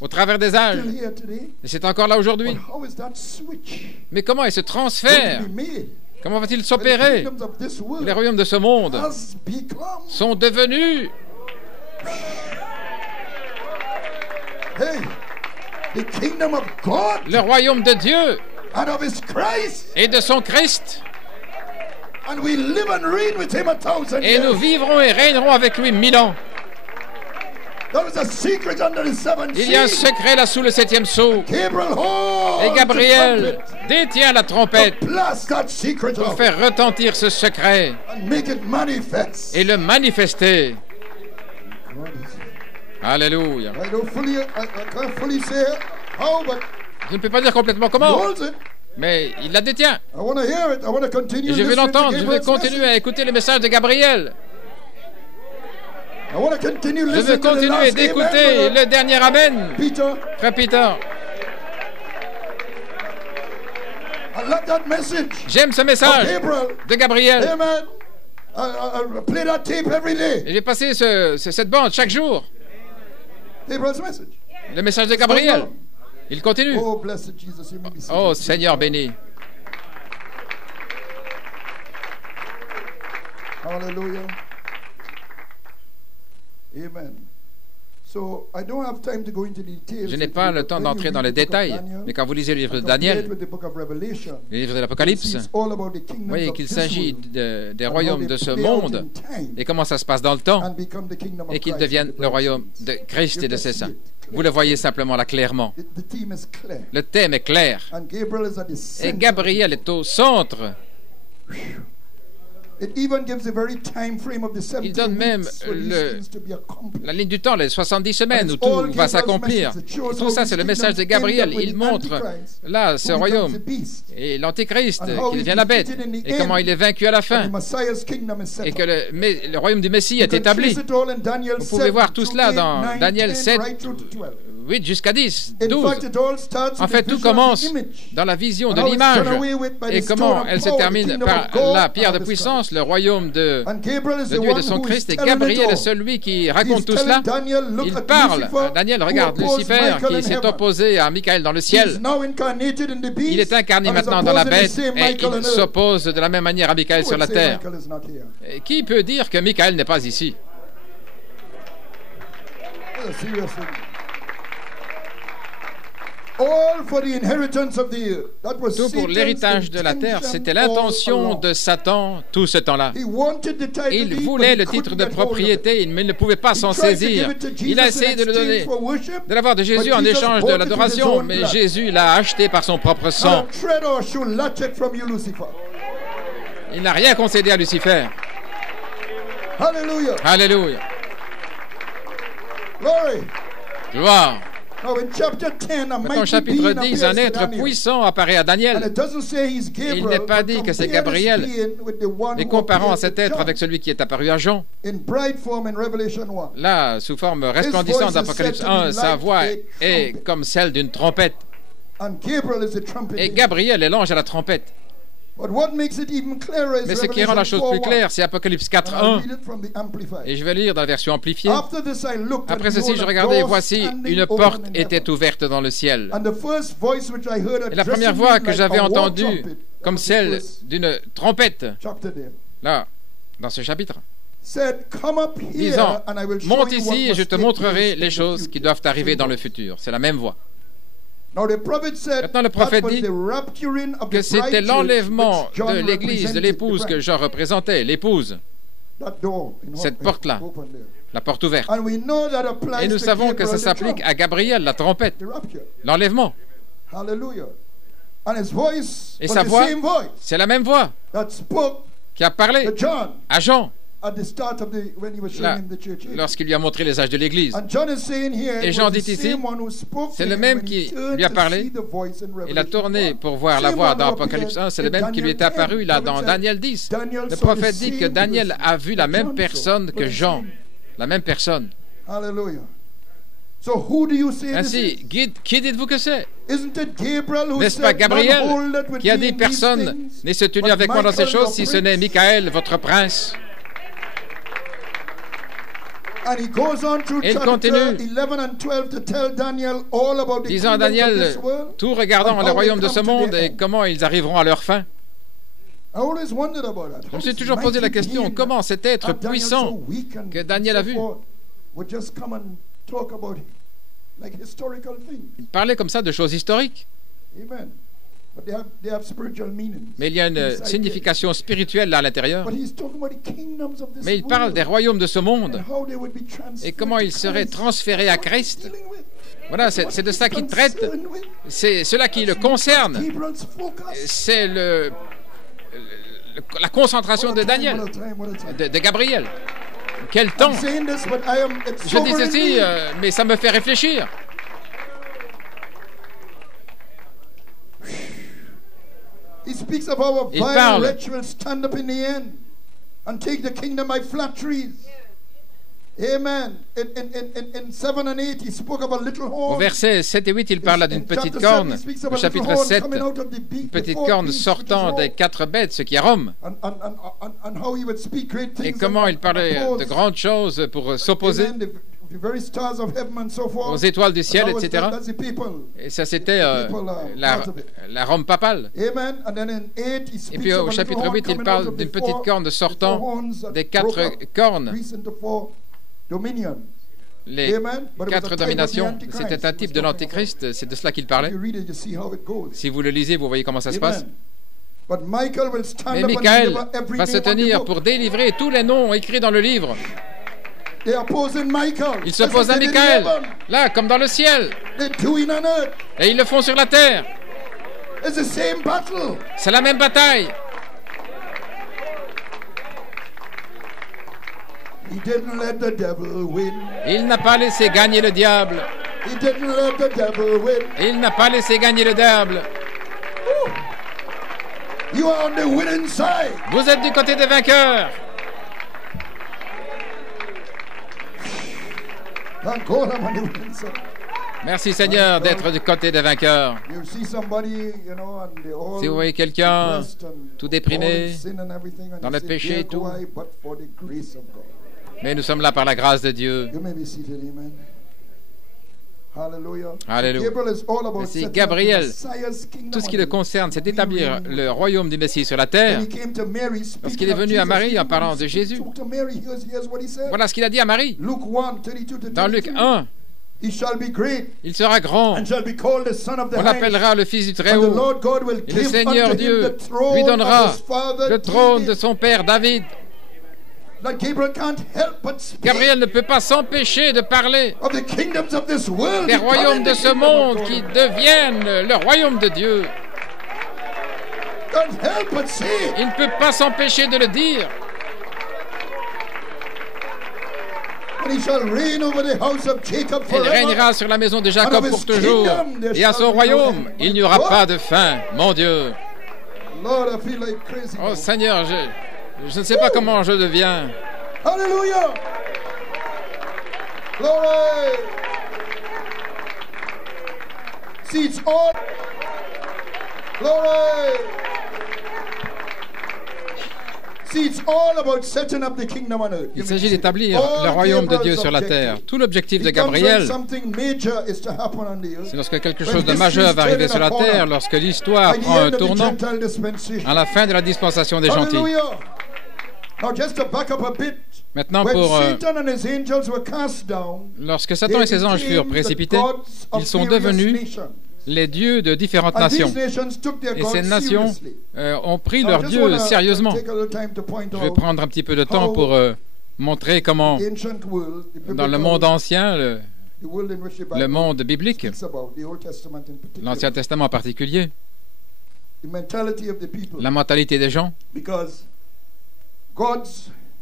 au travers des âges. Et c'est encore là aujourd'hui. Mais comment est ce transfert? Comment va-t-il s'opérer? Les royaumes de ce monde sont devenus le royaume de Dieu et de son Christ. Et nous vivrons et régnerons avec lui 1000 ans. Il y a un secret là sous le septième sceau. Et Gabriel détient la trompette pour faire retentir ce secret et le manifester. Alléluia. Je ne peux pas dire complètement comment, mais il la détient. Et je veux l'entendre. Je veux continuer à écouter le message de Gabriel. Je veux continuer d'écouter le dernier Amen. Frère Peter. J'aime ce message de Gabriel. Et j'ai passé cette bande chaque jour. Le message de Gabriel. Il continue. Oh, Seigneur béni. Hallelujah. Amen. Je n'ai pas le temps d'entrer dans les détails, mais quand vous lisez le livre de Daniel, le livre de l'Apocalypse, vous voyez qu'il s'agit des royaumes de ce monde et comment ça se passe dans le temps et qu'ils deviennent le royaume de Christ et de ses saints. Vous le voyez simplement là clairement. Le thème est clair. Et Gabriel est au centre. Il donne même la ligne du temps, les 70 semaines où tout va s'accomplir. Tout ça, c'est le message de Gabriel. Il montre là ce royaume et l'Antéchrist qui devient la bête et comment il est vaincu à la fin et que le royaume du Messie est établi. Vous pouvez voir tout cela dans Daniel 7, 8 jusqu'à 10, 12. En fait, tout commence dans la vision de l'image et comment elle se termine par la pierre de puissance, le royaume de Dieu et de son Christ. Et Gabriel est celui qui raconte tout cela. Il parle. Daniel regarde Lucifer qui s'est opposé à Michael dans le ciel. Il est incarné maintenant dans la bête et il s'oppose de la même manière à Michael sur la terre. Et qui peut dire que Michael n'est pas ici? Tout pour l'héritage de la terre, c'était l'intention de Satan tout ce temps-là. Il voulait le titre de propriété, mais il ne pouvait pas s'en saisir. Il a essayé de le donner, de l'avoir de Jésus en échange de l'adoration, mais Jésus l'a acheté par son propre sang. Il n'a rien concédé à Lucifer. Alléluia. Alléluia. Gloire. Maintenant, au chapitre 10, un être puissant apparaît à Daniel. Il n'est pas dit que c'est Gabriel, mais comparons à cet être avec celui qui est apparu à Jean. Là, sous forme resplendissante d'Apocalypse 1, sa voix est comme celle d'une trompette. Et Gabriel est l'ange à la trompette. Mais ce qui rend la chose plus claire, c'est Apocalypse 4.1. Et je vais lire dans la version amplifiée. Après ceci, je regardais et voici, une porte était ouverte dans le ciel. Et la première voix que j'avais entendue, comme celle d'une trompette, là, dans ce chapitre, disant, monte ici et je te montrerai les choses qui doivent arriver dans le futur. C'est la même voix. Maintenant, le prophète dit que c'était l'enlèvement de l'église, de l'épouse que Jean représentait, l'épouse. Cette porte-là, la porte ouverte. Et nous savons que ça s'applique à Gabriel, la trompette, l'enlèvement. Et sa voix, c'est la même voix qui a parlé à Jean lorsqu'il lui a montré les âges de l'Église. Et Jean dit ici, c'est le même qui lui a parlé. Il a tourné pour voir la voix dans Apocalypse 1, c'est le même qui lui est apparu là dans Daniel 10. Le prophète dit que Daniel a vu la même personne que Jean, la même personne. Ainsi, qui dites-vous que c'est? N'est-ce pas Gabriel qui a dit, personne n'est se tenu avec moi dans ces choses si ce n'est Michael, votre prince? Et il continue, disant à Daniel, tout regardant le royaume de ce monde et comment ils arriveront à leur fin. Je me suis toujours posé la question, comment cet être puissant que Daniel a vu il parlait comme ça de choses historiques. Mais il y a une signification spirituelle là à l'intérieur. Mais il parle des royaumes de ce monde et comment ils seraient transférés à Christ. Voilà, c'est de ça qu'il traite. C'est cela qui le concerne. C'est la concentration de Daniel, de Gabriel. Quel temps! Je dis ceci, mais ça me fait réfléchir. Il parle au verset 7 et 8, il parle d'une petite corne. Au chapitre 7, une petite corne sortant des 4 bêtes, ce qui est Rome. Et comment il parlait de grandes choses pour s'opposer aux étoiles du ciel, etc. Et ça, c'était la Rome papale. Et puis au chapitre 8, il parle d'une petite corne sortant des 4 cornes. Les 4 dominations, c'était un type de l'Antéchrist, c'est de cela qu'il parlait. Si vous le lisez, vous voyez comment ça se passe. Mais Michael va se tenir pour délivrer tous les noms écrits dans le livre. Ils s'opposent à Michael, là, comme dans le ciel. Et ils le font sur la terre. C'est la même bataille. Il n'a pas laissé gagner le diable. Il n'a pas laissé gagner le diable. Vous êtes du côté des vainqueurs. Merci Seigneur d'être du côté des vainqueurs. Si vous voyez quelqu'un tout déprimé, dans le péché et tout, mais nous sommes là par la grâce de Dieu. Alléluia. Si Gabriel, tout ce qui le concerne, c'est d'établir le royaume du Messie sur la terre. Lorsqu'il est venu à Marie en parlant de Jésus, voilà ce qu'il a dit à Marie. Dans Luc 1, il sera grand. On l'appellera le Fils du Très-Haut. Et le Seigneur Dieu lui donnera le trône de son père David. Gabriel ne peut pas s'empêcher de parler des royaumes de ce monde qui deviennent le royaume de Dieu. Il ne peut pas s'empêcher de le dire. Il régnera sur la maison de Jacob pour toujours, et à son royaume, il n'y aura pas de fin, mon Dieu. Oh Seigneur, je ne sais pas comment je deviens. Hallelujah! Glory! See, it's all. Glory! See, it's all about setting up the kingdom on earth. Il s'agit d'établir le royaume de Dieu sur la terre. Tout l'objectif de Gabriel, c'est lorsque quelque chose de majeur va arriver sur la terre, lorsque l'histoire prend un tournant à la fin de la dispensation des gentils. Maintenant, lorsque Satan et ses anges furent précipités, ils sont devenus les dieux de différentes nations. Et ces nations ont pris leur Dieu sérieusement. Je vais prendre un petit peu de temps pour montrer comment, dans le monde ancien, le monde biblique, l'Ancien Testament en particulier, la mentalité des gens,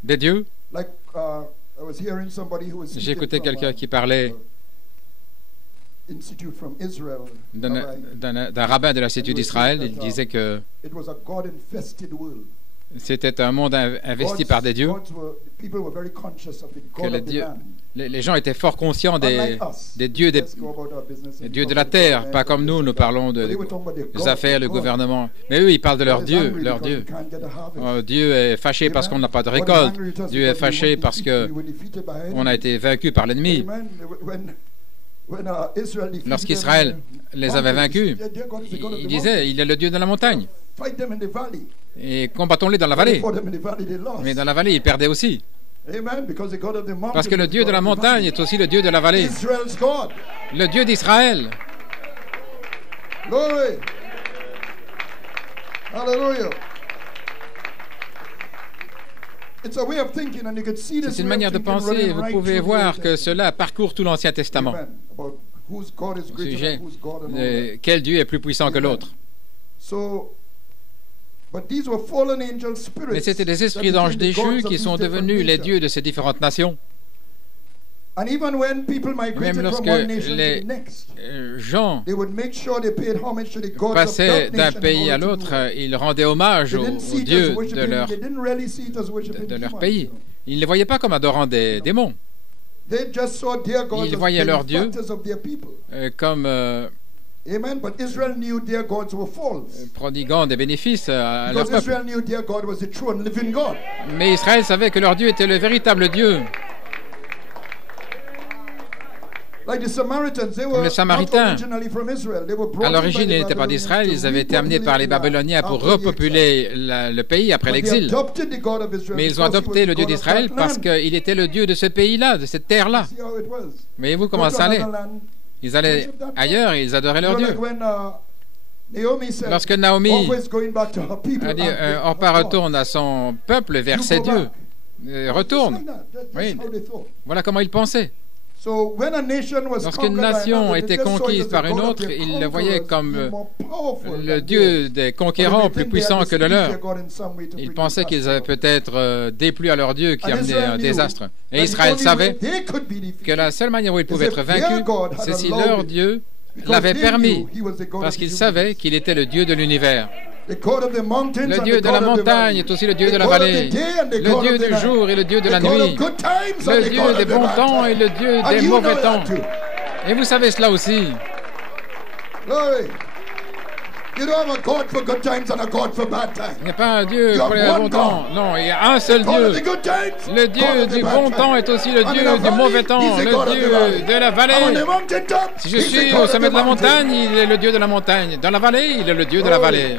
des dieux. J'ai écouté quelqu'un qui parlait d'un rabbin de l'Institut d'Israël. Il disait que c'était un monde investi par des dieux, que les gens étaient fort conscients des dieux, des dieux de la terre, pas comme nous parlons des affaires, le gouvernement. Mais eux, ils parlent de leur Dieu, leur Dieu. Dieu est fâché parce qu'on n'a pas de récolte. Dieu est fâché parce qu'on a été vaincu par l'ennemi. Lorsqu'Israël les avait vaincus, il disait, il est le Dieu de la montagne. Et combattons-les dans la vallée. Mais dans la vallée, ils perdaient aussi. Parce que le Dieu de la montagne est aussi le Dieu de la vallée. Le Dieu d'Israël. Hallelujah. C'est une manière de penser et vous pouvez voir que cela parcourt tout l'Ancien Testament. Au sujet de quel Dieu est plus puissant que l'autre. Mais c'était des esprits d'anges déchus qui sont devenus les dieux de ces différentes nations. Même lorsque les gens passaient d'un pays à l'autre, ils rendaient hommage aux dieux de leur pays. Ils ne les voyaient pas comme adorant des démons. Ils voyaient leurs dieux comme prodiguant des bénéfices à leur peuple. Mais Israël savait que leur Dieu était le véritable Dieu. Comme les Samaritains, à l'origine, ils n'étaient pas d'Israël, ils avaient été amenés par les Babyloniens pour repopuler le pays après l'exil. Mais ils ont adopté le Dieu d'Israël parce qu'il était le Dieu de ce pays-là, de cette terre-là. Voyez-vous comment ça allait? Ils allaient ailleurs et ils adoraient leur Dieu. Lorsque Naomi a dit « Orpa retourne à son peuple vers ses dieux », retourne. Oui. Voilà comment ils pensaient. Lorsqu'une nation était conquise par une autre, ils le voyaient comme le Dieu des conquérants plus puissant que le leur. Ils pensaient qu'ils avaient peut-être déplu à leur Dieu qui amenait un désastre. Et Israël savait que la seule manière où ils pouvaient être vaincus, c'est si leur Dieu l'avait permis, parce qu'ils savaient qu'il était le Dieu de l'univers. Le Dieu de la montagne est aussi le Dieu de la vallée, le Dieu du jour et le Dieu de la nuit, le Dieu des bons temps et le Dieu des mauvais temps. Et vous savez cela aussi. Il n'y a pas un Dieu pour les bons temps. Non, il y a un seul Dieu. Le Dieu du bon temps est aussi le Dieu du mauvais temps, le Dieu de la vallée. Si je suis au sommet de la montagne, il est le Dieu de la montagne. Dans la vallée, il est le Dieu de la vallée.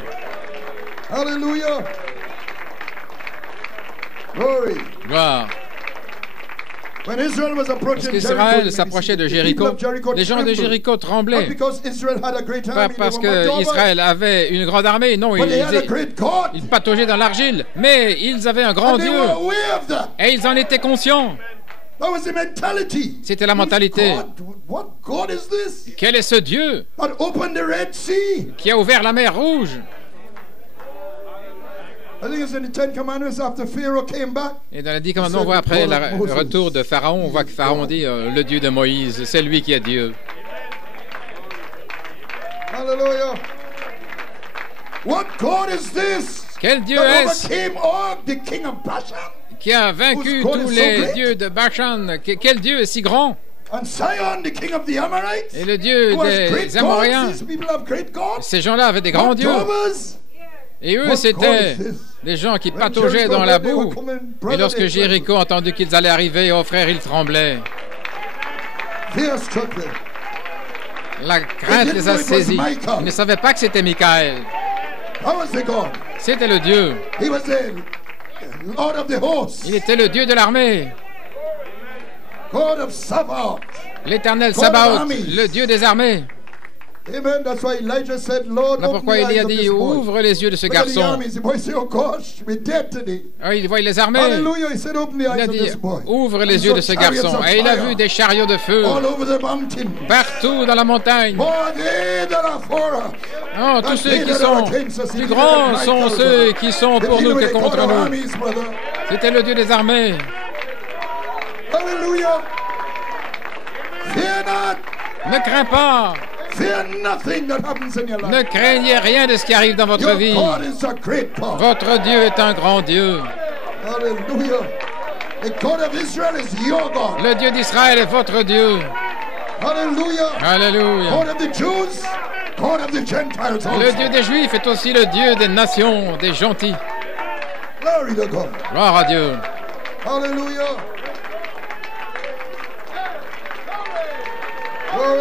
Alléluia. Gloire. Lorsqu'Israël s'approchait de Jéricho, les gens de Jéricho tremblaient. Pas parce qu'Israël avait une grande armée, non, ils pataugeaient dans l'argile, mais ils avaient un grand Dieu. Et ils en étaient conscients. C'était la mentalité. Quel est ce Dieu qui a ouvert la mer Rouge? Et dans les 10 commandements, on voit après le retour de Pharaon, on voit que Pharaon dit le Dieu de Moïse, c'est lui qui est Dieu. Alléluia. Quel Dieu est-ce qui a vaincu tous les dieux de Bashan? Quel Dieu est si grand? Et le Dieu des Amoréens, ces gens-là avaient des grands dieux. Et eux, c'était des gens qui pataugeaient dans la boue. Et lorsque Jéricho a entendu qu'ils allaient arriver, oh frère, il tremblait. La crainte les a saisis. Ils ne savaient pas que c'était Michaël. C'était le Dieu. Lord of the hosts. Il était le Dieu de l'armée. God of Sabaoth. L'Éternel Sabaoth, le Dieu des armées. Amen. That's why Elijah said, Lord, voilà pourquoi Élie a dit, ouvre les yeux de ce garçon. Il voit les armées. Il a dit, ouvre les yeux de ce garçon. Et il a vu des chariots de feu partout dans la montagne. Oh, tous ceux qui sont plus grands sont ceux qui sont pour nous que contre nous. C'était le Dieu des armées. Alléluia. Ne crains pas. Ne craignez rien de ce qui arrive dans votre vie. Votre Dieu est un grand Dieu. Le Dieu d'Israël est votre Dieu. Alléluia. Le Dieu des Juifs est aussi le Dieu des nations, des gentils. Gloire à Dieu. Alléluia. Glory.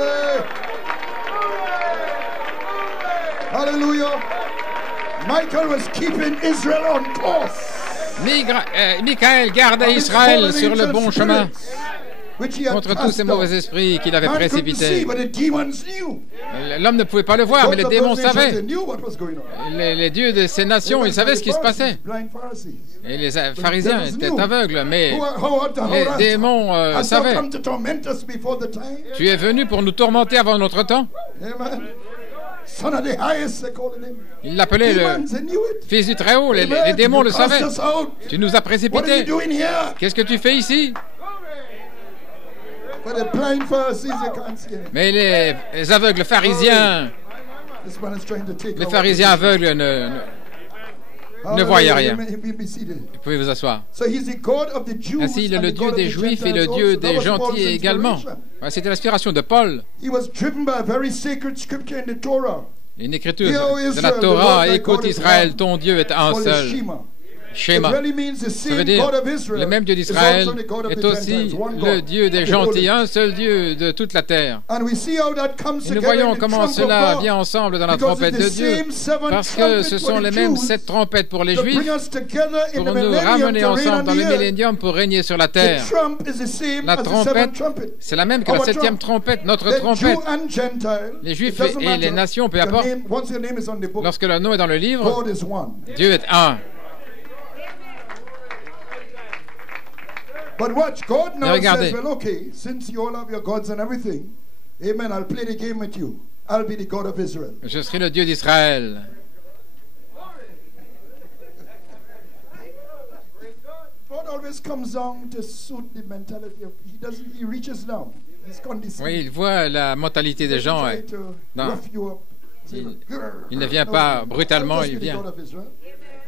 Hallelujah. Michael was keeping Israel on course. Michaël gardait Israël sur le bon chemin contre tous ces mauvais esprits qu'il avait précipités. L'homme ne pouvait pas le voir, mais les démons savaient. Les dieux de ces nations, ils savaient ce qui se passait. Et les pharisiens étaient aveugles, mais les démons savaient. Tu es venu pour nous tourmenter avant notre temps. Il l'appelait le Fils du Très-Haut. Les démons le savaient. Tu nous as précipités. Qu'est-ce que tu fais ici? Mais les aveugles pharisiens, les pharisiens aveugles ne voyaient rien. Vous pouvez vous asseoir. Ainsi, il est le Dieu des Juifs et le Dieu des gentils également. C'était l'inspiration de Paul. Une écriture de la Torah, écoute Israël, ton Dieu est un seul. Schéma. Ça veut dire, le même Dieu d'Israël est aussi le Dieu des gentils, un seul Dieu de toute la terre. Et nous voyons comment cela vient ensemble dans la trompette de Dieu, parce que ce sont les mêmes 7 trompettes pour les Juifs, pour nous ramener ensemble dans le millénium pour régner sur la terre. La trompette, c'est la même que la 7e trompette, notre trompette. Les Juifs et les nations, peu importe, lorsque leur nom est dans le livre, Dieu est un. But watch, God now says, well, okay, since you all have your gods and everything, amen, I'll play the game with you. I'll be the God of Israel. Je serai le Dieu d'Israël. God always comes down to suit the mentality of, he reaches down. He's condescending. Oui, il voit la mentalité des gens. Non. Il ne vient pas brutalement, il vient.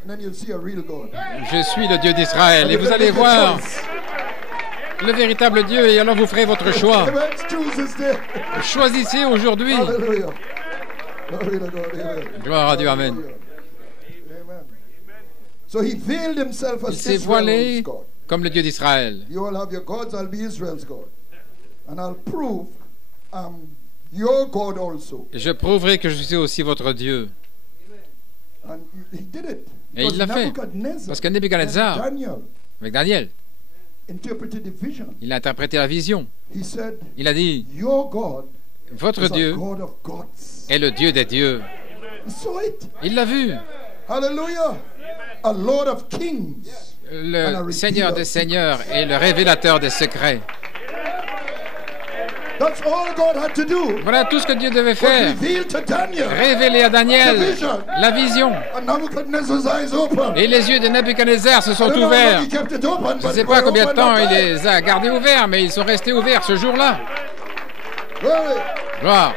Je suis le Dieu d'Israël et vous allez voir le véritable Dieu et alors vous ferez votre choix. Choisissez aujourd'hui. Gloire à Dieu, amen. Il s'est voilé comme le Dieu d'Israël. Je prouverai que je suis aussi votre Dieu. Et il l'a fait, parce que Nebuchadnezzar, avec Daniel, il a interprété la vision. Il a dit, votre Dieu est le Dieu des dieux. Il l'a vu. Le Seigneur des seigneurs et le révélateur des secrets. Voilà tout ce que Dieu devait faire. Révéler à Daniel la vision. Et les yeux de Nebuchadnezzar se sont ouverts. Je ne sais pas combien de temps il les a gardés ouverts, mais ils sont restés ouverts ce jour-là. Gloire.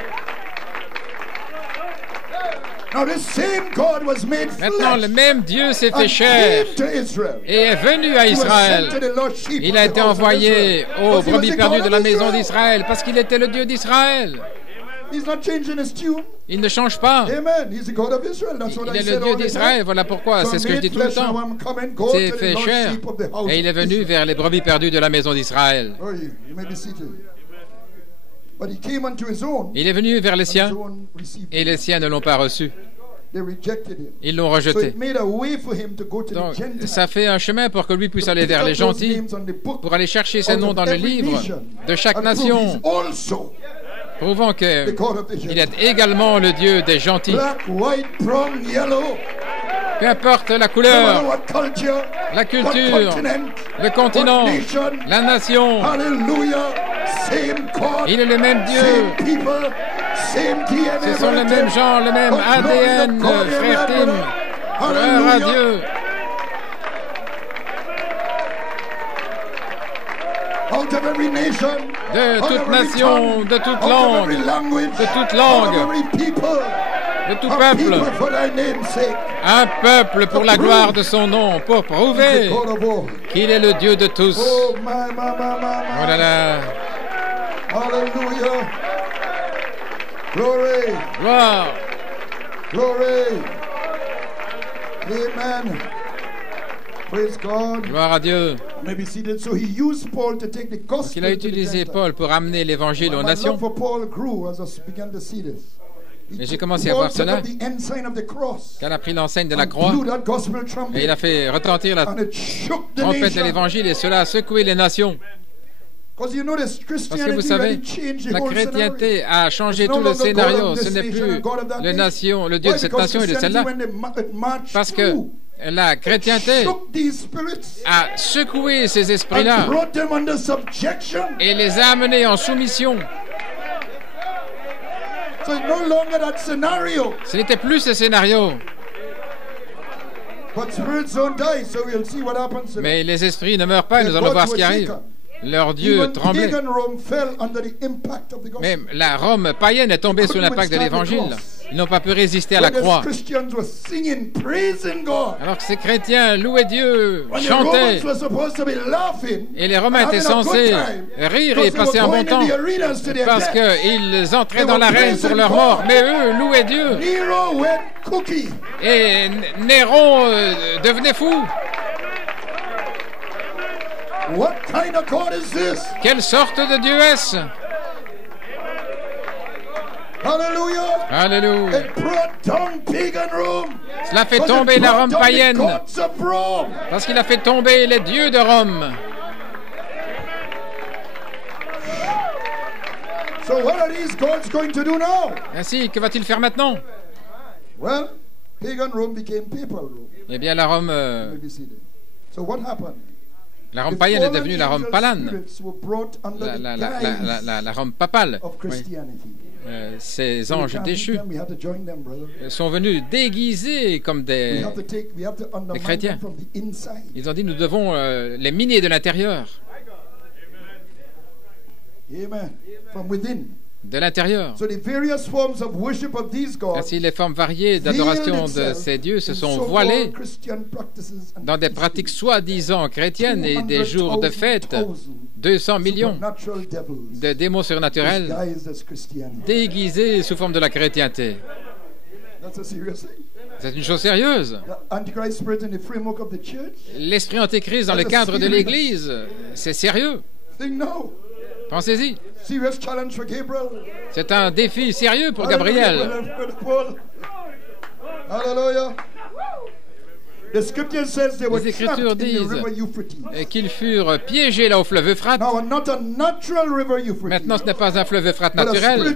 Maintenant, le même Dieu s'est fait chair et est venu à Israël. Il a été envoyé aux brebis perdues de la maison d'Israël parce qu'il était le Dieu d'Israël. Il ne change pas. Il est le Dieu d'Israël. Voilà pourquoi, c'est ce que je dis tout le temps. Il s'est fait chair et il est venu vers les brebis perdues de la maison d'Israël. Il est venu vers les siens, et les siens ne l'ont pas reçu. Ils l'ont rejeté. Donc, ça fait un chemin pour que lui puisse aller vers les gentils, pour aller chercher ses noms dans le livre de chaque nation, prouvant qu'il est également le Dieu des gentils. Peu importe la couleur, la culture, le continent, la nation, il est le même Dieu. Ce sont les mêmes gens, le même ADN, frère Tim. Gloire à Dieu. De toute nation, de toute langue, de tout peuple. Un peuple pour la gloire de son nom, pour prouver qu'il est le Dieu de tous. Oh là là. Hallelujah. Glory. Gloire. Glory. Amen. Praise God. Gloire à Dieu. So he used Paul to take the gospel. Il a utilisé Paul pour amener l'évangile aux nations. Et j'ai commencé à voir cela quand il a pris l'enseigne de la croix et il a fait retentir la trompette de l'évangile et cela a secoué les nations. Parce que vous savez, la chrétienté a changé tout le scénario. Ce n'est plus le Dieu de cette nation et de celle-là. Parce que la chrétienté a secoué ces esprits-là et les a amenés en soumission. Ce n'était plus ce scénario. Mais les esprits ne meurent pas et nous allons voir ce qui arrive. Leur Dieu tremblait. Même la Rome païenne est tombée sous l'impact de l'Évangile. Ils n'ont pas pu résister à la croix. Alors que ces chrétiens louaient Dieu, chantaient. Et les Romains étaient censés rire et passer un bon temps parce qu'ils entraient dans l'arène pour leur mort. Mais eux louaient Dieu. Et Néron devenait fou. Quelle sorte de Dieu est-ce? Alléluia. Alléluia. Cela fait tomber la Rome païenne parce qu'il a fait tomber les dieux de Rome. Ainsi, que va-t-il faire maintenant? Eh bien, la Rome païenne est devenue la Rome palane, la Rome papale. Oui. Ces anges déchus sont venus déguisés comme des chrétiens. Ils ont dit, nous devons les miner de l'intérieur. De l'intérieur. Ainsi, les formes variées d'adoration de ces dieux se sont voilées dans des pratiques soi-disant chrétiennes et des jours de fête. 200 millions de démons surnaturels déguisés sous forme de la chrétienté. C'est une chose sérieuse. L'esprit antéchrist dans le cadre de l'Église, c'est sérieux. Pensez-y. C'est un défi sérieux pour Gabriel. Les Écritures disent qu'ils furent piégés là au fleuve Euphrate. Maintenant, ce n'est pas un fleuve Euphrate naturel,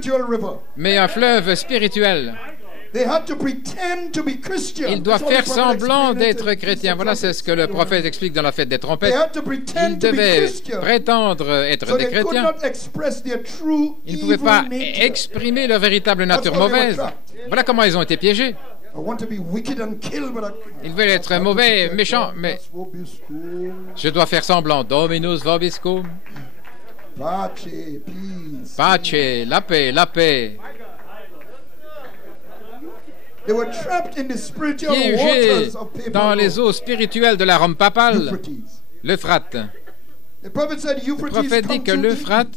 mais un fleuve spirituel. Ils doivent faire semblant d'être chrétiens. Voilà, c'est ce que le prophète explique dans la fête des trompettes. Ils devaient prétendre être des chrétiens. Ils ne pouvaient pas exprimer leur véritable nature mauvaise. Voilà comment ils ont été piégés. Ils veulent être mauvais, méchants, mais je dois faire semblant. Dominus vobiscum. Pace, la paix, la paix. Piégés dans les eaux spirituelles de la Rome papale, l'Euphrate. Le prophète dit que l'Euphrate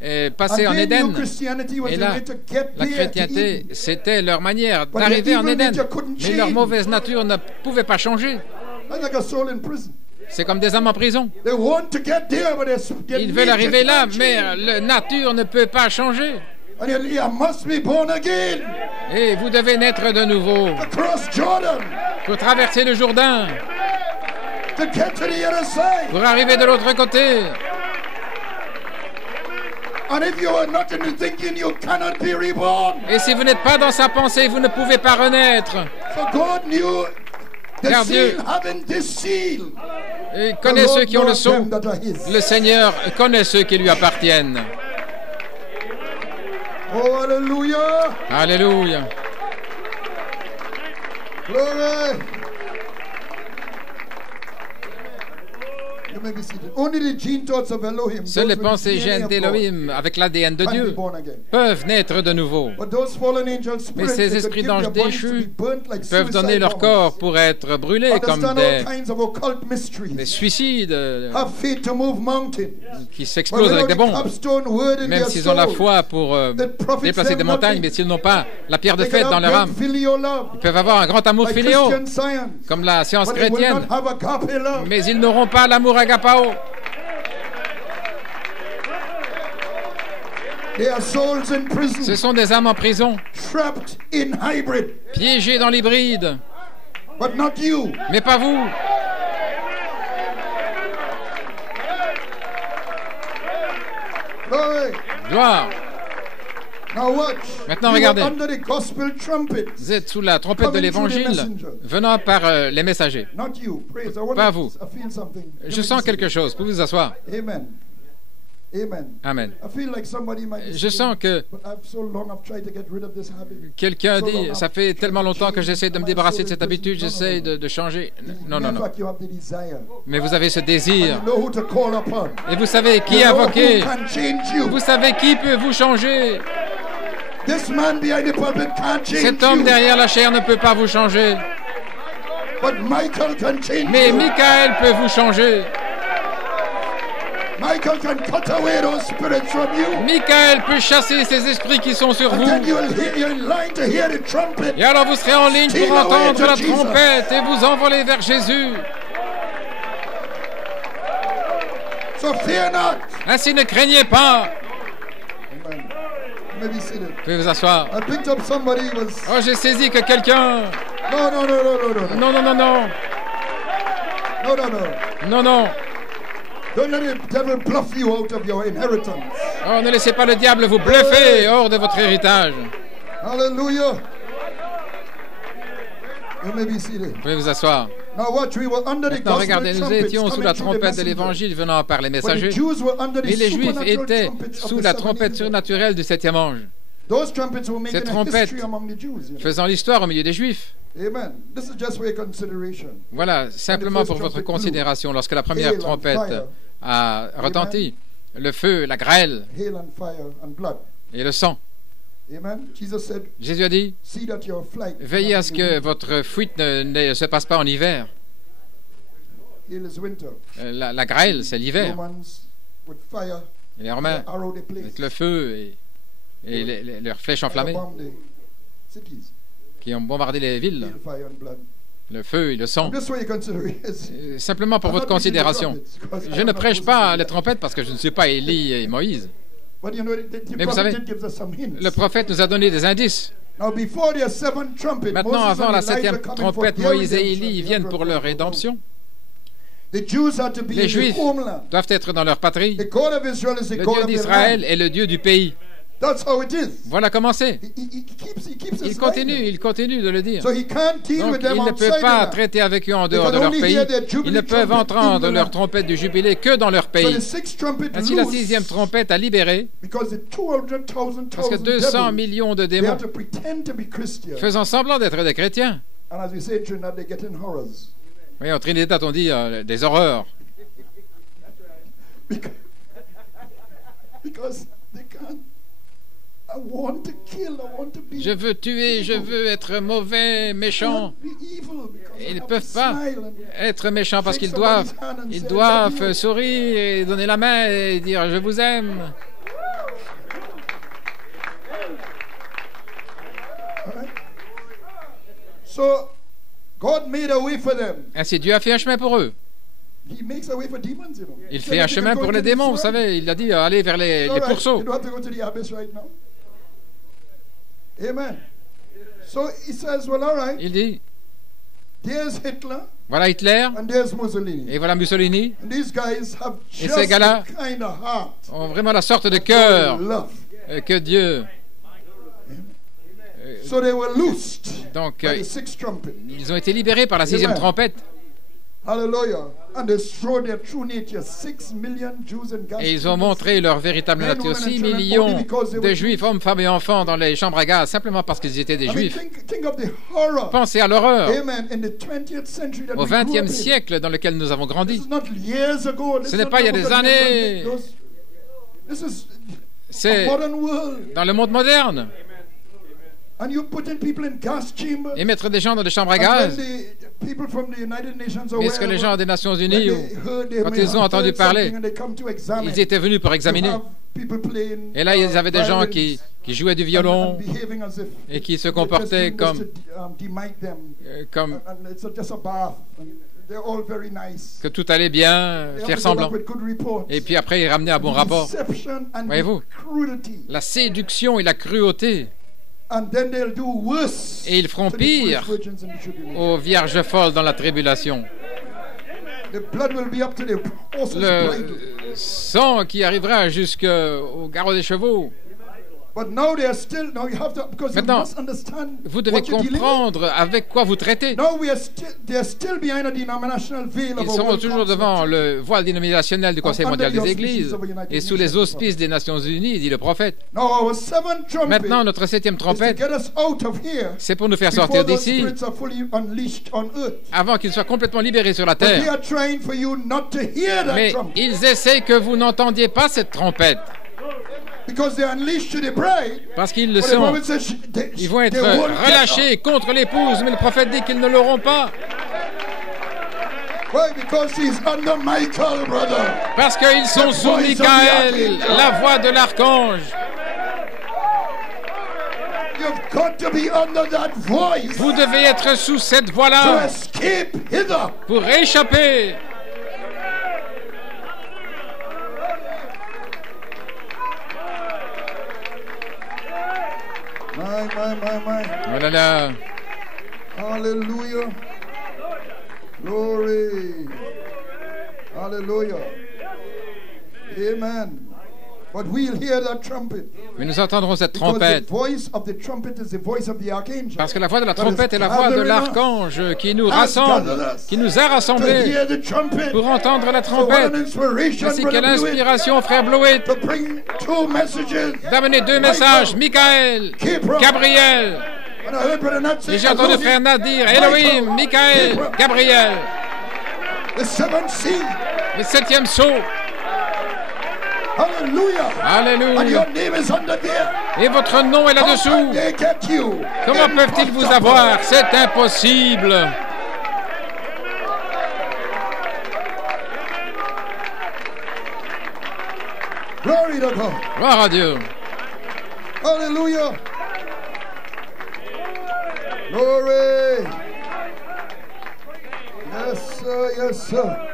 est passé en Éden. Et là, la chrétienté, c'était leur manière d'arriver en Éden. Mais leur mauvaise nature ne pouvait pas changer. C'est comme des âmes en prison. Ils veulent arriver là, mais la nature ne peut pas changer. Et vous devez naître de nouveau pour traverser le Jourdain, pour arriver de l'autre côté. Et si vous n'êtes pas dans sa pensée, vous ne pouvez pas renaître. Car Dieu connaît ceux qui ont le sceau. Le Seigneur connaît ceux qui lui appartiennent. Oh, alléluia! Alléluia! Glory! Seules les pensées gènes d'Élohim avec l'ADN de Dieu peuvent naître de nouveau. Mais ces esprits d'anges déchus peuvent donner leur corps pour être brûlés comme des suicides qui s'explosent avec des bombes. Même s'ils ont la foi pour déplacer des montagnes, mais s'ils n'ont pas la pierre de fête dans leur âme, ils peuvent avoir un grand amour filial, comme la science chrétienne, mais ils n'auront pas l'amour agapao. Ce sont des âmes en prison, piégées dans l'hybride, mais pas vous. Gloire. Maintenant, regardez. Vous êtes sous la trompette de l'Évangile, venant par les messagers. Pas vous. Je sens quelque chose. Pouvez vous asseoir. Amen. Je sens que quelqu'un dit, ça fait tellement longtemps que j'essaie de me débarrasser de cette habitude, j'essaie de changer. Non, non, non. Mais vous avez ce désir. Et vous savez qui invoquer. Vous savez qui peut vous changer. Cet homme derrière la chair ne peut pas vous changer. Mais Michael peut vous changer. Michael peut chasser ces esprits qui sont sur vous. Et alors vous serez en ligne pour entendre la trompette et vous envoler vers Jésus. Ainsi ne craignez pas. Vous pouvez vous asseoir. Oh, j'ai saisi que quelqu'un... Non, non, non, non, non. Non, non. Don't let the devil bluff you out of your inheritance. Oh, ne laissez pas le diable vous bluffer hors de votre héritage. Hallelujah. You may be seated. Vous pouvez vous asseoir. Maintenant, regardez, nous étions sous la trompette de l'Évangile venant par les messagers, mais les Juifs étaient sous la trompette surnaturelle du septième ange. Cette trompette faisant l'histoire au milieu des Juifs. Voilà, simplement pour votre considération, lorsque la première trompette a retenti, le feu, la grêle et le sang. Jésus a dit, veillez à ce que votre fuite ne se passe pas en hiver. La grêle, c'est l'hiver. Et les Romains, avec le feu et leurs flèches enflammées, qui ont bombardé les villes, le feu et le sang. Simplement pour votre considération. Je ne prêche pas les trompettes parce que je ne suis pas Élie et Moïse. Mais vous savez, le prophète nous a donné des indices. Maintenant, avant la septième trompette, Moïse et Élie viennent pour leur rédemption. Les Juifs doivent être dans leur patrie. Le Dieu d'Israël est le Dieu du pays. Voilà comment c'est. Il continue de le dire. Donc, il ne peut pas traiter avec eux en dehors de leur pays. Ils ne peuvent entendre leur trompette du jubilé que dans leur pays. Ainsi, la sixième trompette a libéré, parce que 200 millions de démons, faisant semblant d'être des chrétiens. Oui, en Trinidad, on dit des horreurs. Je veux tuer, je veux être mauvais, méchant. Ils ne peuvent pas être méchants parce qu'ils doivent sourire et donner la main et dire « Je vous aime ». Ainsi, Dieu a fait un chemin pour eux. Il fait un chemin pour les démons, vous savez. Il a dit « Allez vers les pourceaux ». Amen. So he says, well, all right. Il dit, There's Hitler. Voilà Hitler, And there's Mussolini. et voilà Mussolini. And these guys have Et just ces gars-là the kind of heart ont vraiment la sorte de cœur love. que Dieu. So they were loosed Donc, by the sixth trumpet. ils ont été libérés par la sixième Amen. trompette. Hallelujah. And they showed their true nature. 6 million Jews and Et ils ont montré leur véritable nature. 6 millions de Juifs, hommes, femmes et enfants, dans les chambres à gaz, simplement parce qu'ils étaient des Juifs. Think of the horror. Pensez à l'horreur Amen. In the 20th century that au we grew up XXe in. siècle dans lequel nous avons This grandi. is not years ago. This Ce is n'est not pas il y a des Nebuchadnezzar années. This is C'est a modern world. dans le monde moderne. And you putting people in gas chambers. Et mettre des gens dans des chambres à And gaz. when the people from the United Nations or Est-ce que les gens des Nations when Unies, they heard, they quand may ils ont have entendu heard parler, something and they come to examine, ils étaient venus pour to examiner. have people playing, Et là, ils avaient des gens violence qui jouaient du and violon behaving as if et qui se the comportaient president was comme, to, demite them. comme And it's just a bath. And they're all very nice. que tout allait bien, They faire have to go back semblant. with good reports. Et puis après, ils ramenaient un bon rapport. Deception and Voyez-vous, cruelty. la séduction et la cruauté. And then they'll do worse Et ils feront to the pire foolish virgins in the tribulation. aux vierges folles dans la tribulation. The blood will be up to the horses' bridle. Le sang qui arrivera jusqu'au garrot des chevaux. But now they are still, now you have to, because you Maintenant, must understand vous devez what you're dealing with. comprendre avec quoi vous traitez. Now we are they are still behind a denominational veil of Ils a seront world toujours council. devant le voile dénominationnel du Conseil mondial des Églises et sous les auspices des Nations Unies, dit le prophète. Now our seventh trumpet Maintenant, notre septième is to trompette, get us out of here c'est pour nous faire before sortir those d'ici spirits are fully unleashed on earth. avant qu'ils soient complètement libérés sur la But they terre. are trying for you not to hear that Mais trumpet ils essaient que vous n'entendiez pas cette trompette because they are unleashed to the bride. parce qu'ils le But the sont. prophet says Ils vont they être won't get relâchés contre l'épouse, mais le prophète dit qu'ils ne l'auront pas. up. Why? Because he's under Michael, brother. Parce qu'ils sont The sous voice of the Michael, archangel. la voix de l'archange. You've got to be under that voice Vous devez être sous cette to voix-là escape hither. pour échapper. My. Oh là là. Hallelujah. Glory. Hallelujah. Amen. But we'll hear that trumpet. Mais nous entendrons cette Because the trompette. voice of the trumpet is the voice of the archangel. Parce que la voix de la That is trompette est la voix de gathering us, l'archange qui nous has rassemble, gathered us qui nous a to rassemblés hear the trumpet. pour entendre la So what an trompette. inspiration, Ainsi Brother quelle Blewett, inspiration, frère Blewett, to bring two messages. d'amener deux messages, Michael, Gabriel. And I heard Brother Nat say, Et j'ai entendu frère Nat dire Elohim, Michael, Gabriel, the seventh seal. le septième sceau. Hallelujah. And Alléluia. your name is under there. Et votre nom est How can là-dessous. they get you? Comment peuvent-ils vous avoir? C'est impossible. Glory to God. Gloire à Dieu. Hallelujah. Glory. Yes, sir. Yes, sir.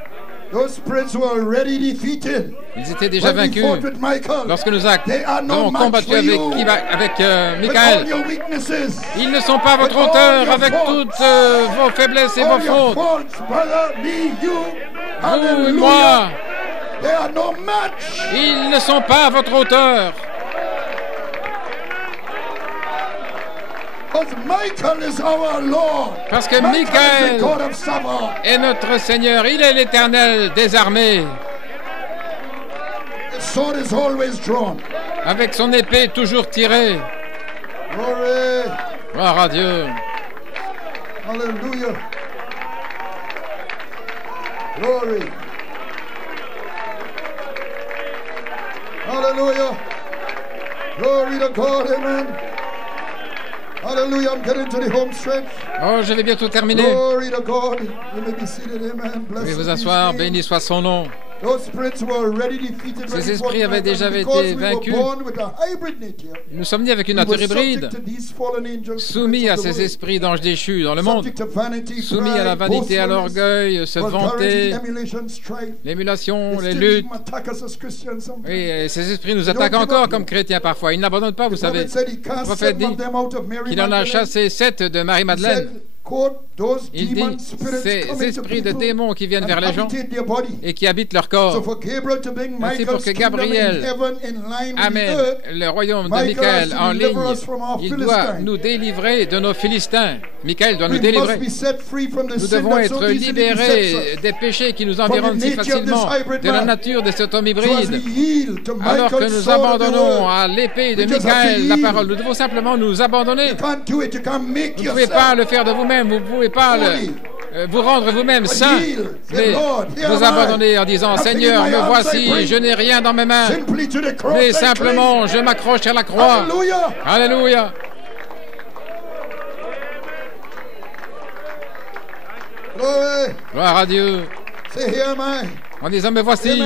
Those spirits were already defeated. Ils étaient déjà When we vacus fought with Michael, lorsque nous they are no avons match combattu for avec, you. avec With all Michael. your weaknesses, Ils ne sont pas à votre with all hauteur your avec faults, toutes vos faiblesses et vos all your fautes. faults, brother, me, you. Vous et Hallelujah. moi, They are no match. ils ne sont pas à votre hauteur. Because Michael is our Lord. Parce que Michael is the Michael God of Sabaoth. est notre Seigneur. Il est l'Éternel des armées. The sword is always drawn. Avec son épée toujours tirée. Glory. Gloire à Dieu. Hallelujah. Glory. Hallelujah. Glory to God. Amen. Hallelujah. I'm getting to the home stretch. Oh, je vais bientôt terminer. Glory to God. You may be seated. Amen. Veuillez Blessed vous be his asseoir. name. Béni soit son nom. Ces esprits avaient déjà été vaincus. Nous sommes nés avec une nature hybride, soumis à ces esprits d'anges déchus dans le monde, soumis à la vanité, à l'orgueil, se vanter, l'émulation, les luttes. Et ces esprits nous attaquent encore comme chrétiens parfois. Ils n'abandonnent pas, vous savez. Le prophète dit qu'il en a chassé 7 de Marie-Madeleine. Il dit, ces esprits de démons qui viennent vers les gens et qui habitent leur corps. Ainsi pour que Gabriel amène le royaume de Michael en ligne, il doit nous délivrer de nos Philistins. Michael doit nous délivrer. Nous devons être libérés des péchés qui nous environnent si facilement, de la nature de cet homme hybride. Alors que nous abandonnons à l'épée de Michael la parole, nous devons simplement nous abandonner. Vous ne pouvez pas le faire de vous-même. Vous ne pouvez pas vous rendre vous-même saint, mais vous abandonner en disant « Seigneur, me voici, je n'ai rien dans mes mains, mais simplement je m'accroche à la croix. » Alléluia. Gloire à Dieu. En disant, me voici.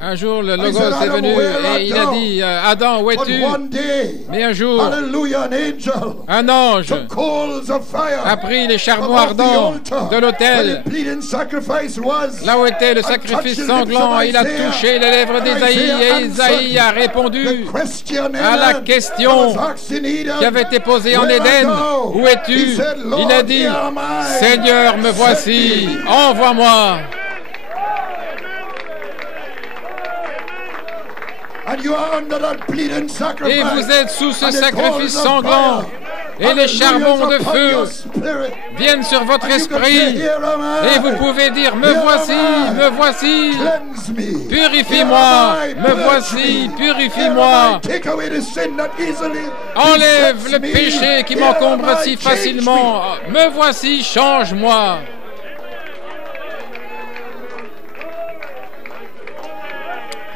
Un jour, le Logos est venu et il a dit, Adam, où es-tu? Mais un jour, un ange a pris les charbons ardents de l'autel, là où était le sacrifice sanglant. Il a touché les lèvres d'Ésaïe et Ésaïe a répondu à la question qui avait été posée en Éden. Où es-tu? Il a dit, Seigneur, me voici, envoie-moi. Et vous êtes sous ce sacrifice sanglant, et les charbons de feu viennent sur votre esprit, et vous pouvez dire, me voici, purifie-moi, me voici, purifie-moi. Enlève le péché qui m'encombre si facilement, me voici, change-moi.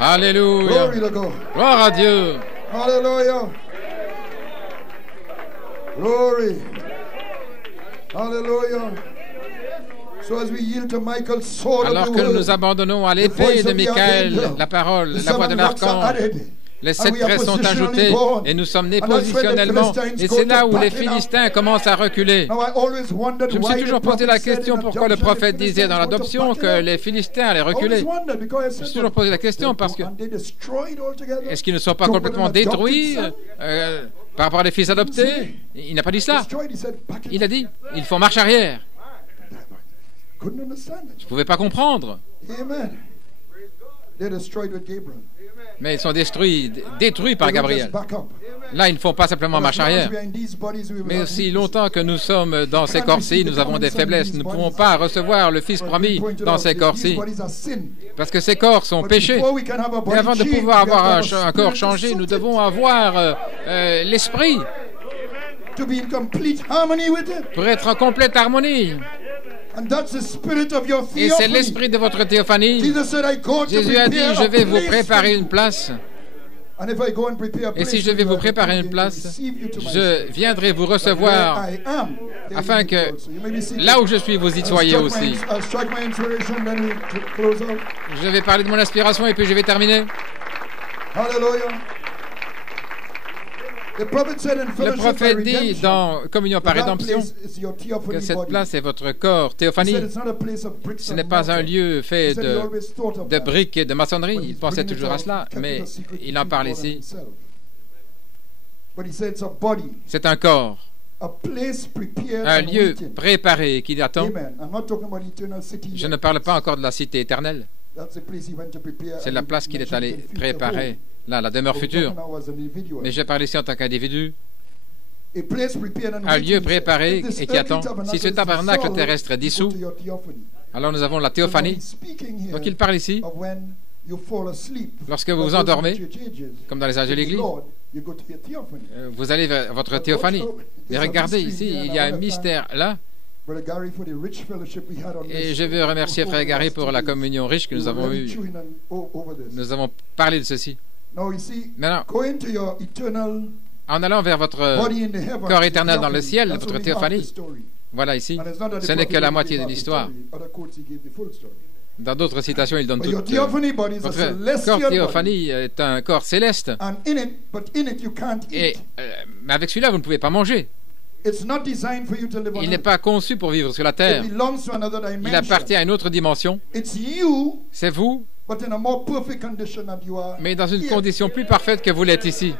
Alléluia. Gloire à Dieu. Alléluia. Glory. Alléluia. Alors que nous nous abandonnons à l'épée de Michael, la parole, la voix de l'archange, les 7 traits sont ajoutés et nous sommes nés positionnellement. Et c'est là où les Philistins commencent à reculer. Je me suis toujours posé la question pourquoi le prophète disait dans l'adoption que les Philistins allaient reculer. Je me suis toujours posé la question parce que est-ce qu'ils ne sont pas complètement détruits par rapport à des fils adoptés? Il n'a pas dit ça. Il a dit, ils font marche arrière. Je ne pouvais pas comprendre. Mais ils sont détruits par Gabriel. Là, ils ne font pas simplement marche arrière. Mais aussi longtemps que nous sommes dans ces corps-ci, nous avons des faiblesses. Nous ne pouvons pas recevoir le Fils promis dans ces corps-ci. Parce que ces corps sont péchés. Et avant de pouvoir avoir un corps changé, nous devons avoir l'esprit pour être en complète harmonie. Et c'est l'esprit de votre théophanie. Jésus a dit, je vais vous préparer une place. Et si je vais vous préparer une place, je viendrai vous recevoir afin que là où je suis, vous y soyez aussi. Je vais parler de mon inspiration et puis je vais terminer. Le prophète dit dans Communion par rédemption que cette place est votre corps théophanie. Ce n'est pas un lieu fait de briques et de maçonnerie. Il pensait toujours à cela, mais il en parle ici. C'est un corps, un lieu préparé qui attend. Je ne parle pas encore de la cité éternelle. C'est la place qu'il est allé préparer. Là, la demeure future. Mais je parle ici en tant qu'individu. Un lieu préparé et qui attend. Si ce tabernacle terrestre est dissous, alors nous avons la théophanie. Donc il parle ici. Lorsque vous vous endormez, comme dans les âges de l'Église, vous allez vers votre théophanie. Mais regardez ici, il y a un mystère là. Et je veux remercier Frère Gary pour la communion riche que nous avons eue. Nous avons parlé de ceci. Maintenant, en allant vers votre corps éternel dans le ciel, votre théophanie, voilà ici, ce n'est que la moitié de l'histoire. Dans d'autres citations, il donne tout. Votre corps théophanie est un corps céleste. Mais avec celui-là, vous ne pouvez pas manger. Il n'est pas conçu pour vivre sur la terre. Il appartient à une autre dimension. C'est vous, mais dans une condition plus parfaite que vous l'êtes ici.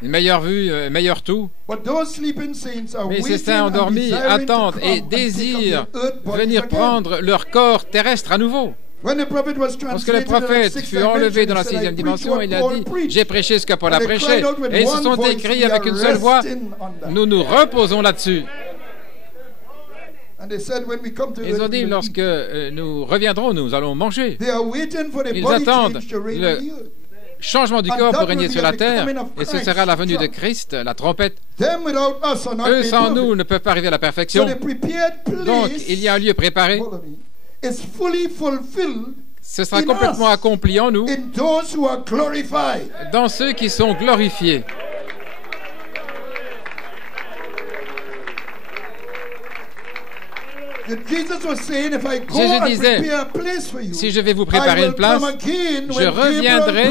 Une meilleure vue, meilleur tout. Mais ces saints endormis attendent et désirent venir prendre leur corps terrestre à nouveau. Lorsque le prophète fut enlevé dans la 6e dimension, il a dit « J'ai prêché ce que Paul a prêché » et ils se sont écrits avec une seule voix « Nous nous reposons là-dessus ». Ils ont dit, lorsque nous reviendrons, nous allons manger. Ils attendent le changement du corps pour régner sur la terre, et ce sera la venue de Christ, la trompette. Eux sans nous ne peuvent pas arriver à la perfection. Donc, il y a un lieu préparé. Ce sera complètement accompli en nous, dans ceux qui sont glorifiés. Jésus disait, si je vais vous préparer une place, je reviendrai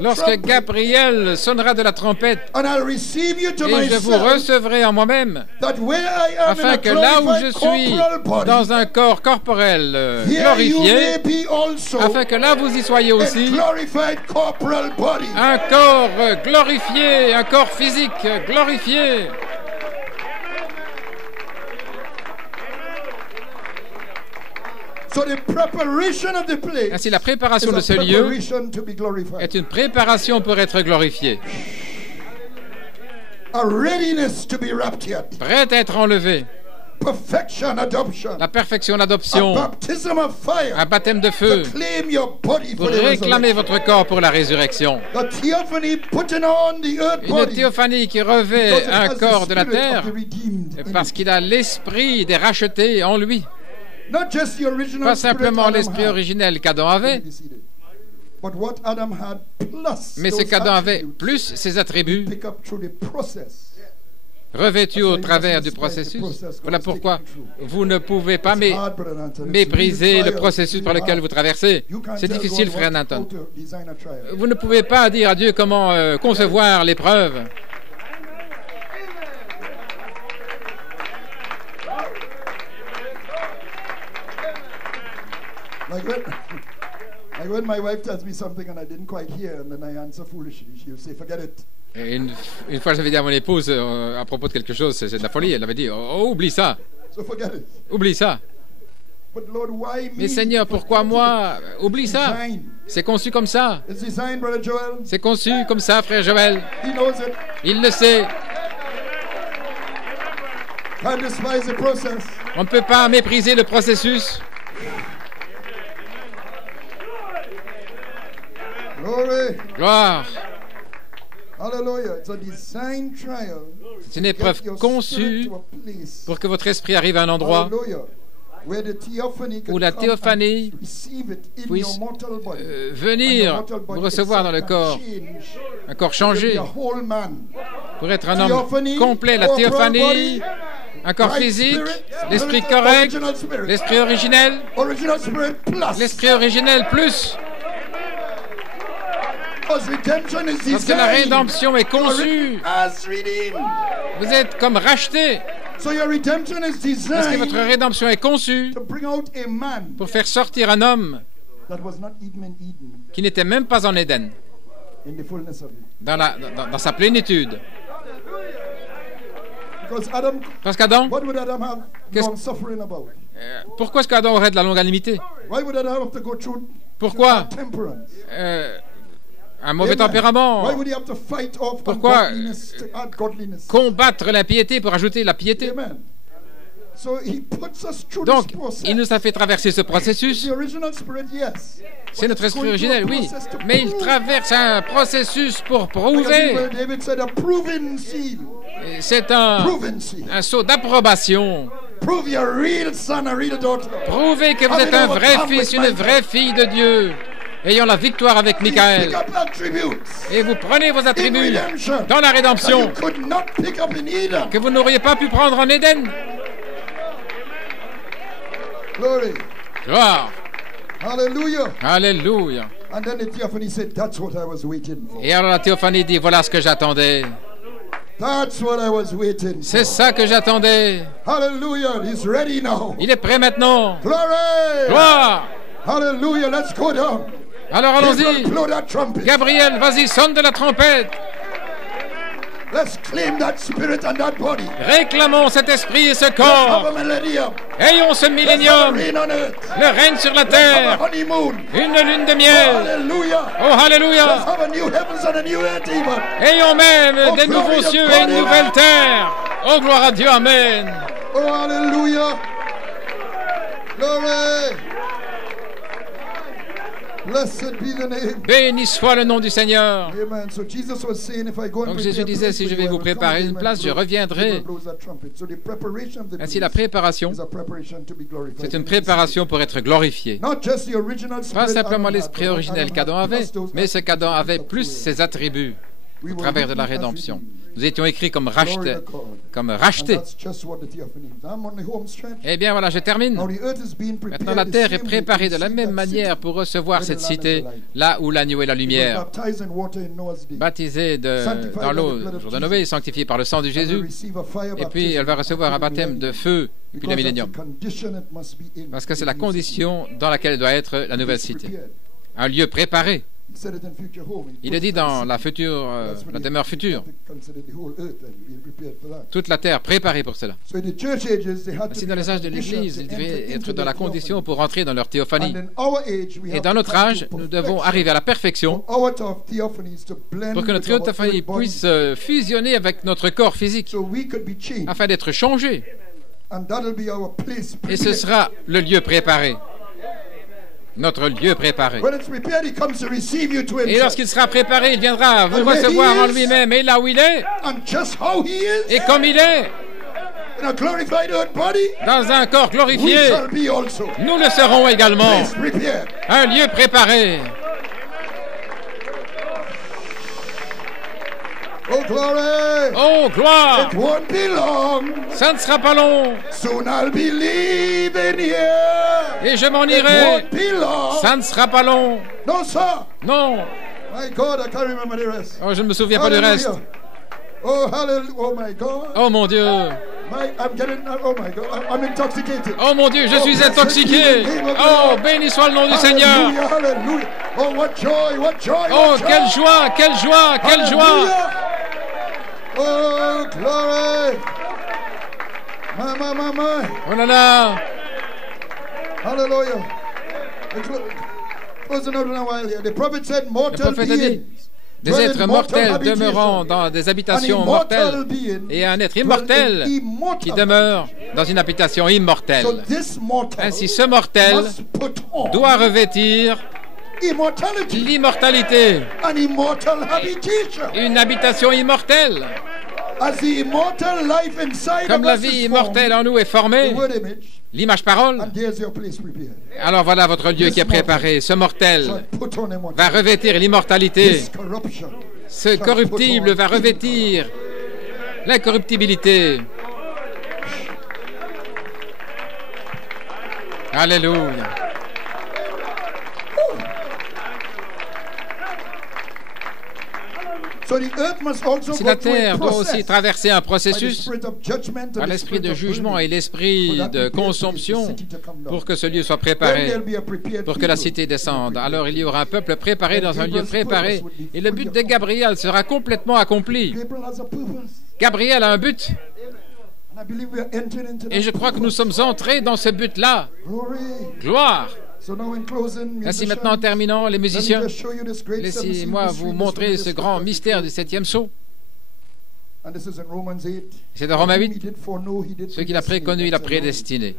lorsque Gabriel sonnera de la trompette et je vous recevrai en moi-même, afin que là où je suis dans un corps corporel glorifié, afin que là vous y soyez aussi, un corps glorifié, un corps physique glorifié. Ainsi, la préparation de ce lieu est une préparation pour être glorifié. Prêt à être enlevé. La perfection, l'adoption, un baptême de feu pour réclamer votre corps pour la résurrection. Une théophanie qui revêt un corps de la terre parce qu'il a l'esprit des rachetés en lui. Pas simplement l'esprit originel qu'Adam avait, mais ce qu'Adam avait, plus ses attributs, revêtus au travers du processus. Voilà pourquoi vous ne pouvez pas mépriser le processus par lequel vous traversez. C'est difficile, frère Nathan. Vous ne pouvez pas dire à Dieu comment concevoir l'épreuve. Like when my wife tells me something and I didn't quite hear and then I answer foolishly, she'll say, forget it. Une fois, j'avais dit à mon épouse à propos de quelque chose, c'est de la folie. Elle avait dit, oh, oublie ça. So forget it. Oublie ça. But Lord, why me? Mais Seigneur, pourquoi moi? Oublie ça. C'est conçu comme ça. C'est conçu comme ça, frère Joël. He knows it. Il le sait. Can't despise the process. On ne peut pas mépriser le processus. Gloire. C'est une épreuve conçue pour que votre esprit arrive à un endroit où la théophanie puisse venir vous recevoir dans le corps, un corps changé, pour être un homme complet. La théophanie, un corps physique, l'esprit correct, l'esprit originel, l'esprit originel plus. Parce que la rédemption est conçue. Vous êtes comme rachetés. Parce que votre rédemption est conçue pour faire sortir un homme qui n'était même pas en Éden, dans sa plénitude. Parce qu'Adam, pourquoi est-ce qu'Adam aurait de la longanimité? Pourquoi un mauvais tempérament? Pourquoi combattre l'impiété pour ajouter la piété? Donc, il nous a fait traverser ce processus. C'est notre esprit originel, oui. Mais il traverse un processus pour prouver. C'est un sceau d'approbation. Prouvez que vous êtes un vrai fils, une vraie fille de Dieu, ayant la victoire avec Michael. Et vous prenez vos attributs dans la rédemption que vous n'auriez pas pu prendre en Éden. Glory. Gloire. Hallelujah. Alléluia. And then the theophany said, that's what I was waiting for. Et alors la théophanie dit, voilà ce que j'attendais. That's what I was waiting for. C'est ça que j'attendais. Hallelujah. He's ready now. Il est prêt maintenant. Glory. Gloire. Hallelujah. Let's go down. Alors allons-y. Blow that trumpet. Gabriel, vas-y, sonne de la trompette. Let's claim that spirit and that body. Réclamons cet esprit et ce Let's corps. have a millennium. Ayons ce Let's millénium. have a reign on earth. Le règne sur la Let's have a terre. honeymoon. Une lune de Oh, miel. hallelujah. Oh, Let's alléluia. have a new heavens and a new earth even. Ayons même Oh, des glory nouveaux to cieux God, et une nouvelle terre. Oh, gloire à Dieu, amen. Oh, hallelujah. Glory. Blessed be the name. Béni soit le nom du Seigneur. Amen. So Jesus was saying, if I go and Donc prepare Jésus a disait, place si for je you, vais I vous will come préparer again une and place, je blow- reviendrai. blow that trumpet. So the preparation of the Ainsi, la place préparation, is a preparation to be glorified. c'est une préparation pour être glorifié. Not just the original Pas spirit simplement Adam l'esprit had, but originel Adam qu'Adam had avait, plus those mais ce qu'Adam avait attributes plus to it. ses attributs We au were travers de la written as rédemption. redeemed. Nous étions écrits comme Glory rachetés. to God. Comme And rachetés. that's just what the theophany is. I'm on the home stretch. Eh bien voilà, je termine. Now the earth is being prepared Maintenant, la the terre est same way préparée to de la receive même that city. manière pour recevoir cette cité, là où l'agneau est la It was lumière. baptized in water in Noah's day. Baptisée dans l'eau le jour de Noé, sanctifiée par le sang de And will Jésus. receive a fire Et puis, baptism elle va recevoir un after the baptême de millennium. feu, puis Because le that's millénium. the condition it must be in Parce que to c'est la be new city. condition dans laquelle doit être la nouvelle It's cité. prepared. Un lieu préparé. He said it in future home. Il le dit dans la That's when la he demeure future. considered the whole earth and be prepared for that. Toute la terre préparée pour cela. So in the church ages, they had to Ainsi, be dans les in a âges de condition l'Église, to ils enter devaient être into dans the la condition theophany. pour entrer dans leur théophanie. And in our age, we Et have dans to notre come to âge, nous devons perfection. arriver à la perfection For our theophany is to blend pour que notre with our théophanie earth body, puisse fusionner avec notre corps physique so we could be changed. afin d'être changé. And that'll be our place Et ce prepared. sera le lieu préparé. Notre lieu préparé. When it's prepared, he comes to receive you to Et himself. lorsqu'il sera préparé, il viendra vous And where recevoir he en is, lui-même. Et là où il est, And just how he is, et comme il est, in a glorified earth body, dans un corps we glorifié, shall be also. nous le serons également. Place prepared. Un lieu préparé. Oh, glory. Oh, gloire! It won't be long. Ça ne sera pas long. Soon I'll be leaving here. Et je m'en It irai. won't be long. Ça ne sera pas long. No, sir. Non. My God, I can't remember the rest. Oh, je ne me souviens pas du reste. Hallelujah. Oh, hallelujah. Oh, my God. Oh mon Dieu. Oh, my God. I'm intoxicated. Oh mon Dieu, je suis intoxiqué. Oh, béni soit le nom du Seigneur. Hallelujah, hallelujah. Oh, what joy, what joy, Oh, what joy. quelle joie, quelle joie, quelle joie. Hallelujah. Oh, glory. My. Oh là là. Hallelujah. Closing out in a while here. The prophet said, Le mortal prophète a dit, beings. des êtres mortels demeurant dans des habitations mortelles et un être immortel qui demeure dans une habitation immortelle. So this mortal Ainsi, ce mortel must put on doit revêtir immortality, l'immortalité, an immortal habitation. une habitation immortelle. As the immortal life inside Comme of la us vie is immortelle en nous est formed, formée, the word image, l'image parole, and there's your place prepared. alors voilà votre lieu qui est préparé. Ce mortel Shall put on va immortality. revêtir l'immortalité. This corruption. Ce corruptible va revêtir l'incorruptibilité. Alléluia. So the earth must also Si go la through a terre doit process aussi traverser un by the processus spirit of judgment and par the l'esprit spirit de of jugement burning, et l'esprit de consomption pour que ce lieu soit préparé, then there'll be a prepared pour que la people. cité descende. Alors il y aura un peuple préparé dans un lieu préparé et le but de Gabriel sera complètement accompli. Gabriel has a purpose. Gabriel a un but And I believe we are entering into et je that crois que nous purpose. sommes entrés dans ce but-là. Glory. Gloire. So now in closing, Ainsi musicians, maintenant en terminant, les let me musiciens, just show you this great laissez-moi seven-seal vous mystery, montrer this ce is grand the mystère du prophetic septième sceau. And this is in Romans 8. C'est dans Romains Whom 8. he did foreknow, he did Ceux qu'il a predestinate, préconnus, il a that's alone. prédestinés,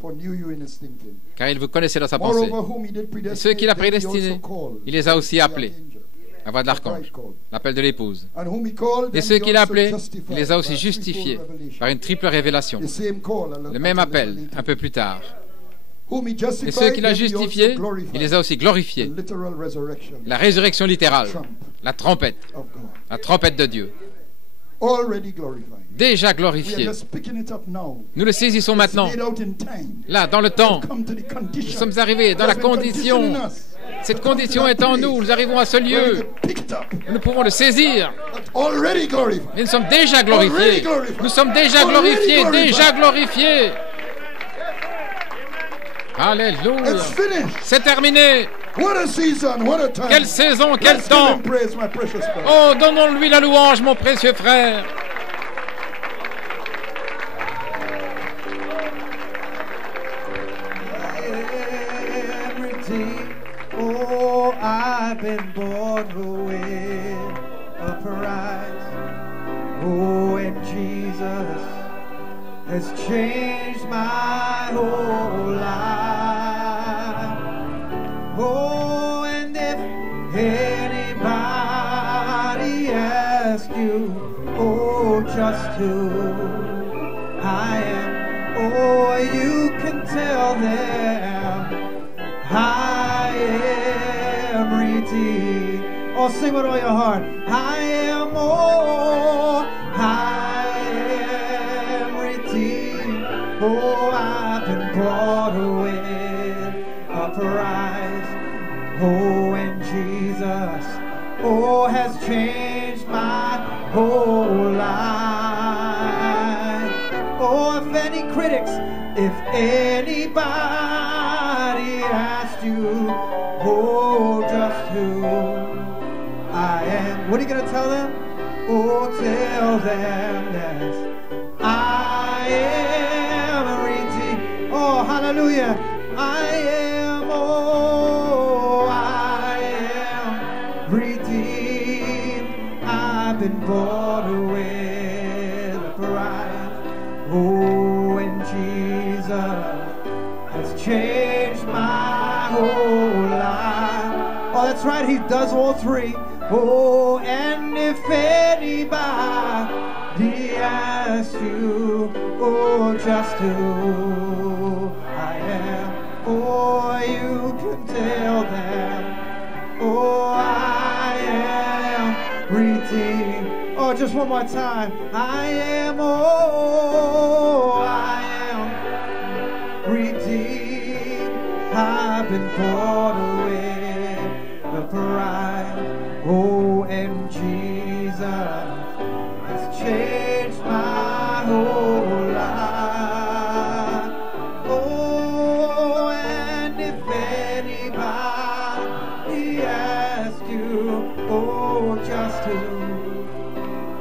Foreknew you in his thinking. car il vous connaissait dans sa pensée. Moreover, whom he did Et ceux qu'il a predestinate, them he prédestinés, also called. il les a aussi The appelés. archangel. La voix de l'archange, l'appel de l'épouse. And whom he called, Et them ceux he qu'il a also appelés, justified il les a aussi by a justifiés threefold revelation. par une triple révélation. The same call, Le même appel, un peu plus tard. Whom he justified, Et ceux qu'il a them he also justifiés, glorified. il les a aussi The glorifiés. literal resurrection La résurrection littérale, trump la trompette of God. de Dieu. déjà glorifié. Nous le saisissons maintenant. Là, dans le temps, nous sommes arrivés dans la condition. Cette condition est en nous. Nous arrivons à ce lieu. Nous pouvons le saisir. Et nous sommes déjà glorifiés. Nous sommes déjà glorifiés, déjà glorifiés. Alléluia. C'est terminé. Quelle saison, quel temps. Oh, donnons-lui la louange, mon précieux frère. Oh, I've been bought with a price. Oh, and Jesus has changed my whole life. Oh, and if anybody asks you, oh, just who I am, oh, you can tell them I am redeemed. Oh, sing with all your heart. I am, oh, I am redeemed. Oh, I've been bought with a price. Oh, and Jesus, oh, has changed my whole life. Oh, if any critics, if anybody asked you, oh, just who I am, what are you going to tell them? Oh, tell them that I am redeemed. Oh, hallelujah. I am, oh, I am redeemed. I've been bought with a price. Oh, and Jesus has changed my whole life. Oh, that's right, he does all three. Oh, and if anybody asks you, oh, just who I am, oh, you can tell them, oh, I am redeemed. Oh, just one more time. I am, oh, I am redeemed. I've been bought with the price. Oh, and Jesus has changed my whole life. Oh, and if anybody asks you, oh, just who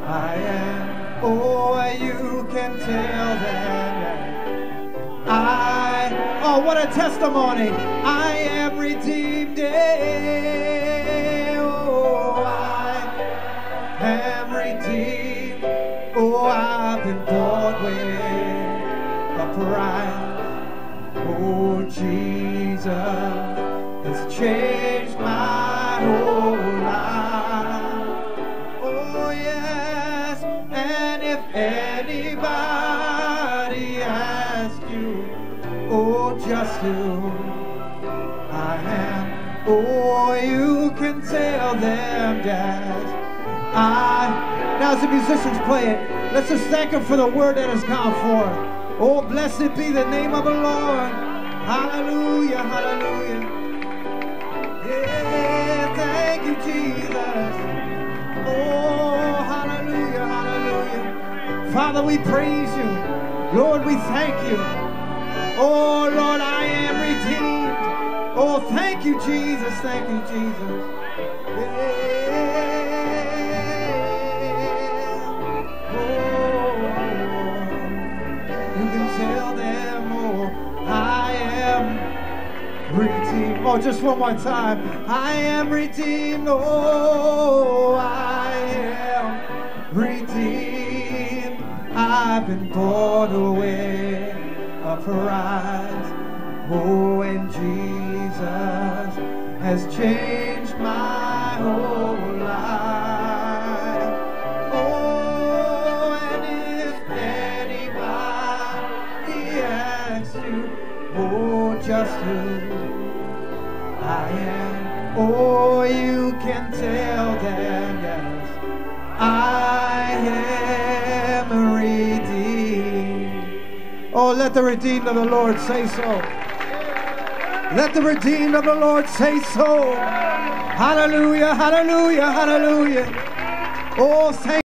I am, oh, you can tell them oh, what a testimony. I am redeemed. Oh, I am redeemed. Oh, I've been bought with a price. Oh, Jesus has changed my whole life. Oh, yes. And if anybody asks you, oh, just who I am, oh, you can tell them that now as the musicians play it, let's just thank him for the word that has gone forth. Oh, blessed be the name of the Lord. Hallelujah, hallelujah. Yeah, thank you, Jesus. Oh, hallelujah, hallelujah. Father, we praise you. Lord, we thank you. Oh, Lord, I am redeemed. Oh, thank you, Jesus. Thank you, Jesus. Yeah. Oh, you can tell them, oh, I am redeemed. Oh, just one more time. I am redeemed. Oh, I am redeemed. I've been bought away a price. Oh, and Jesus has changed my whole life. Oh, and if anybody asks you, oh, just who I am, oh, you can tell them that I am Oh, let the redeemed of the Lord say so. Let the redeemed of the Lord say so. Hallelujah, hallelujah, hallelujah. Oh, thank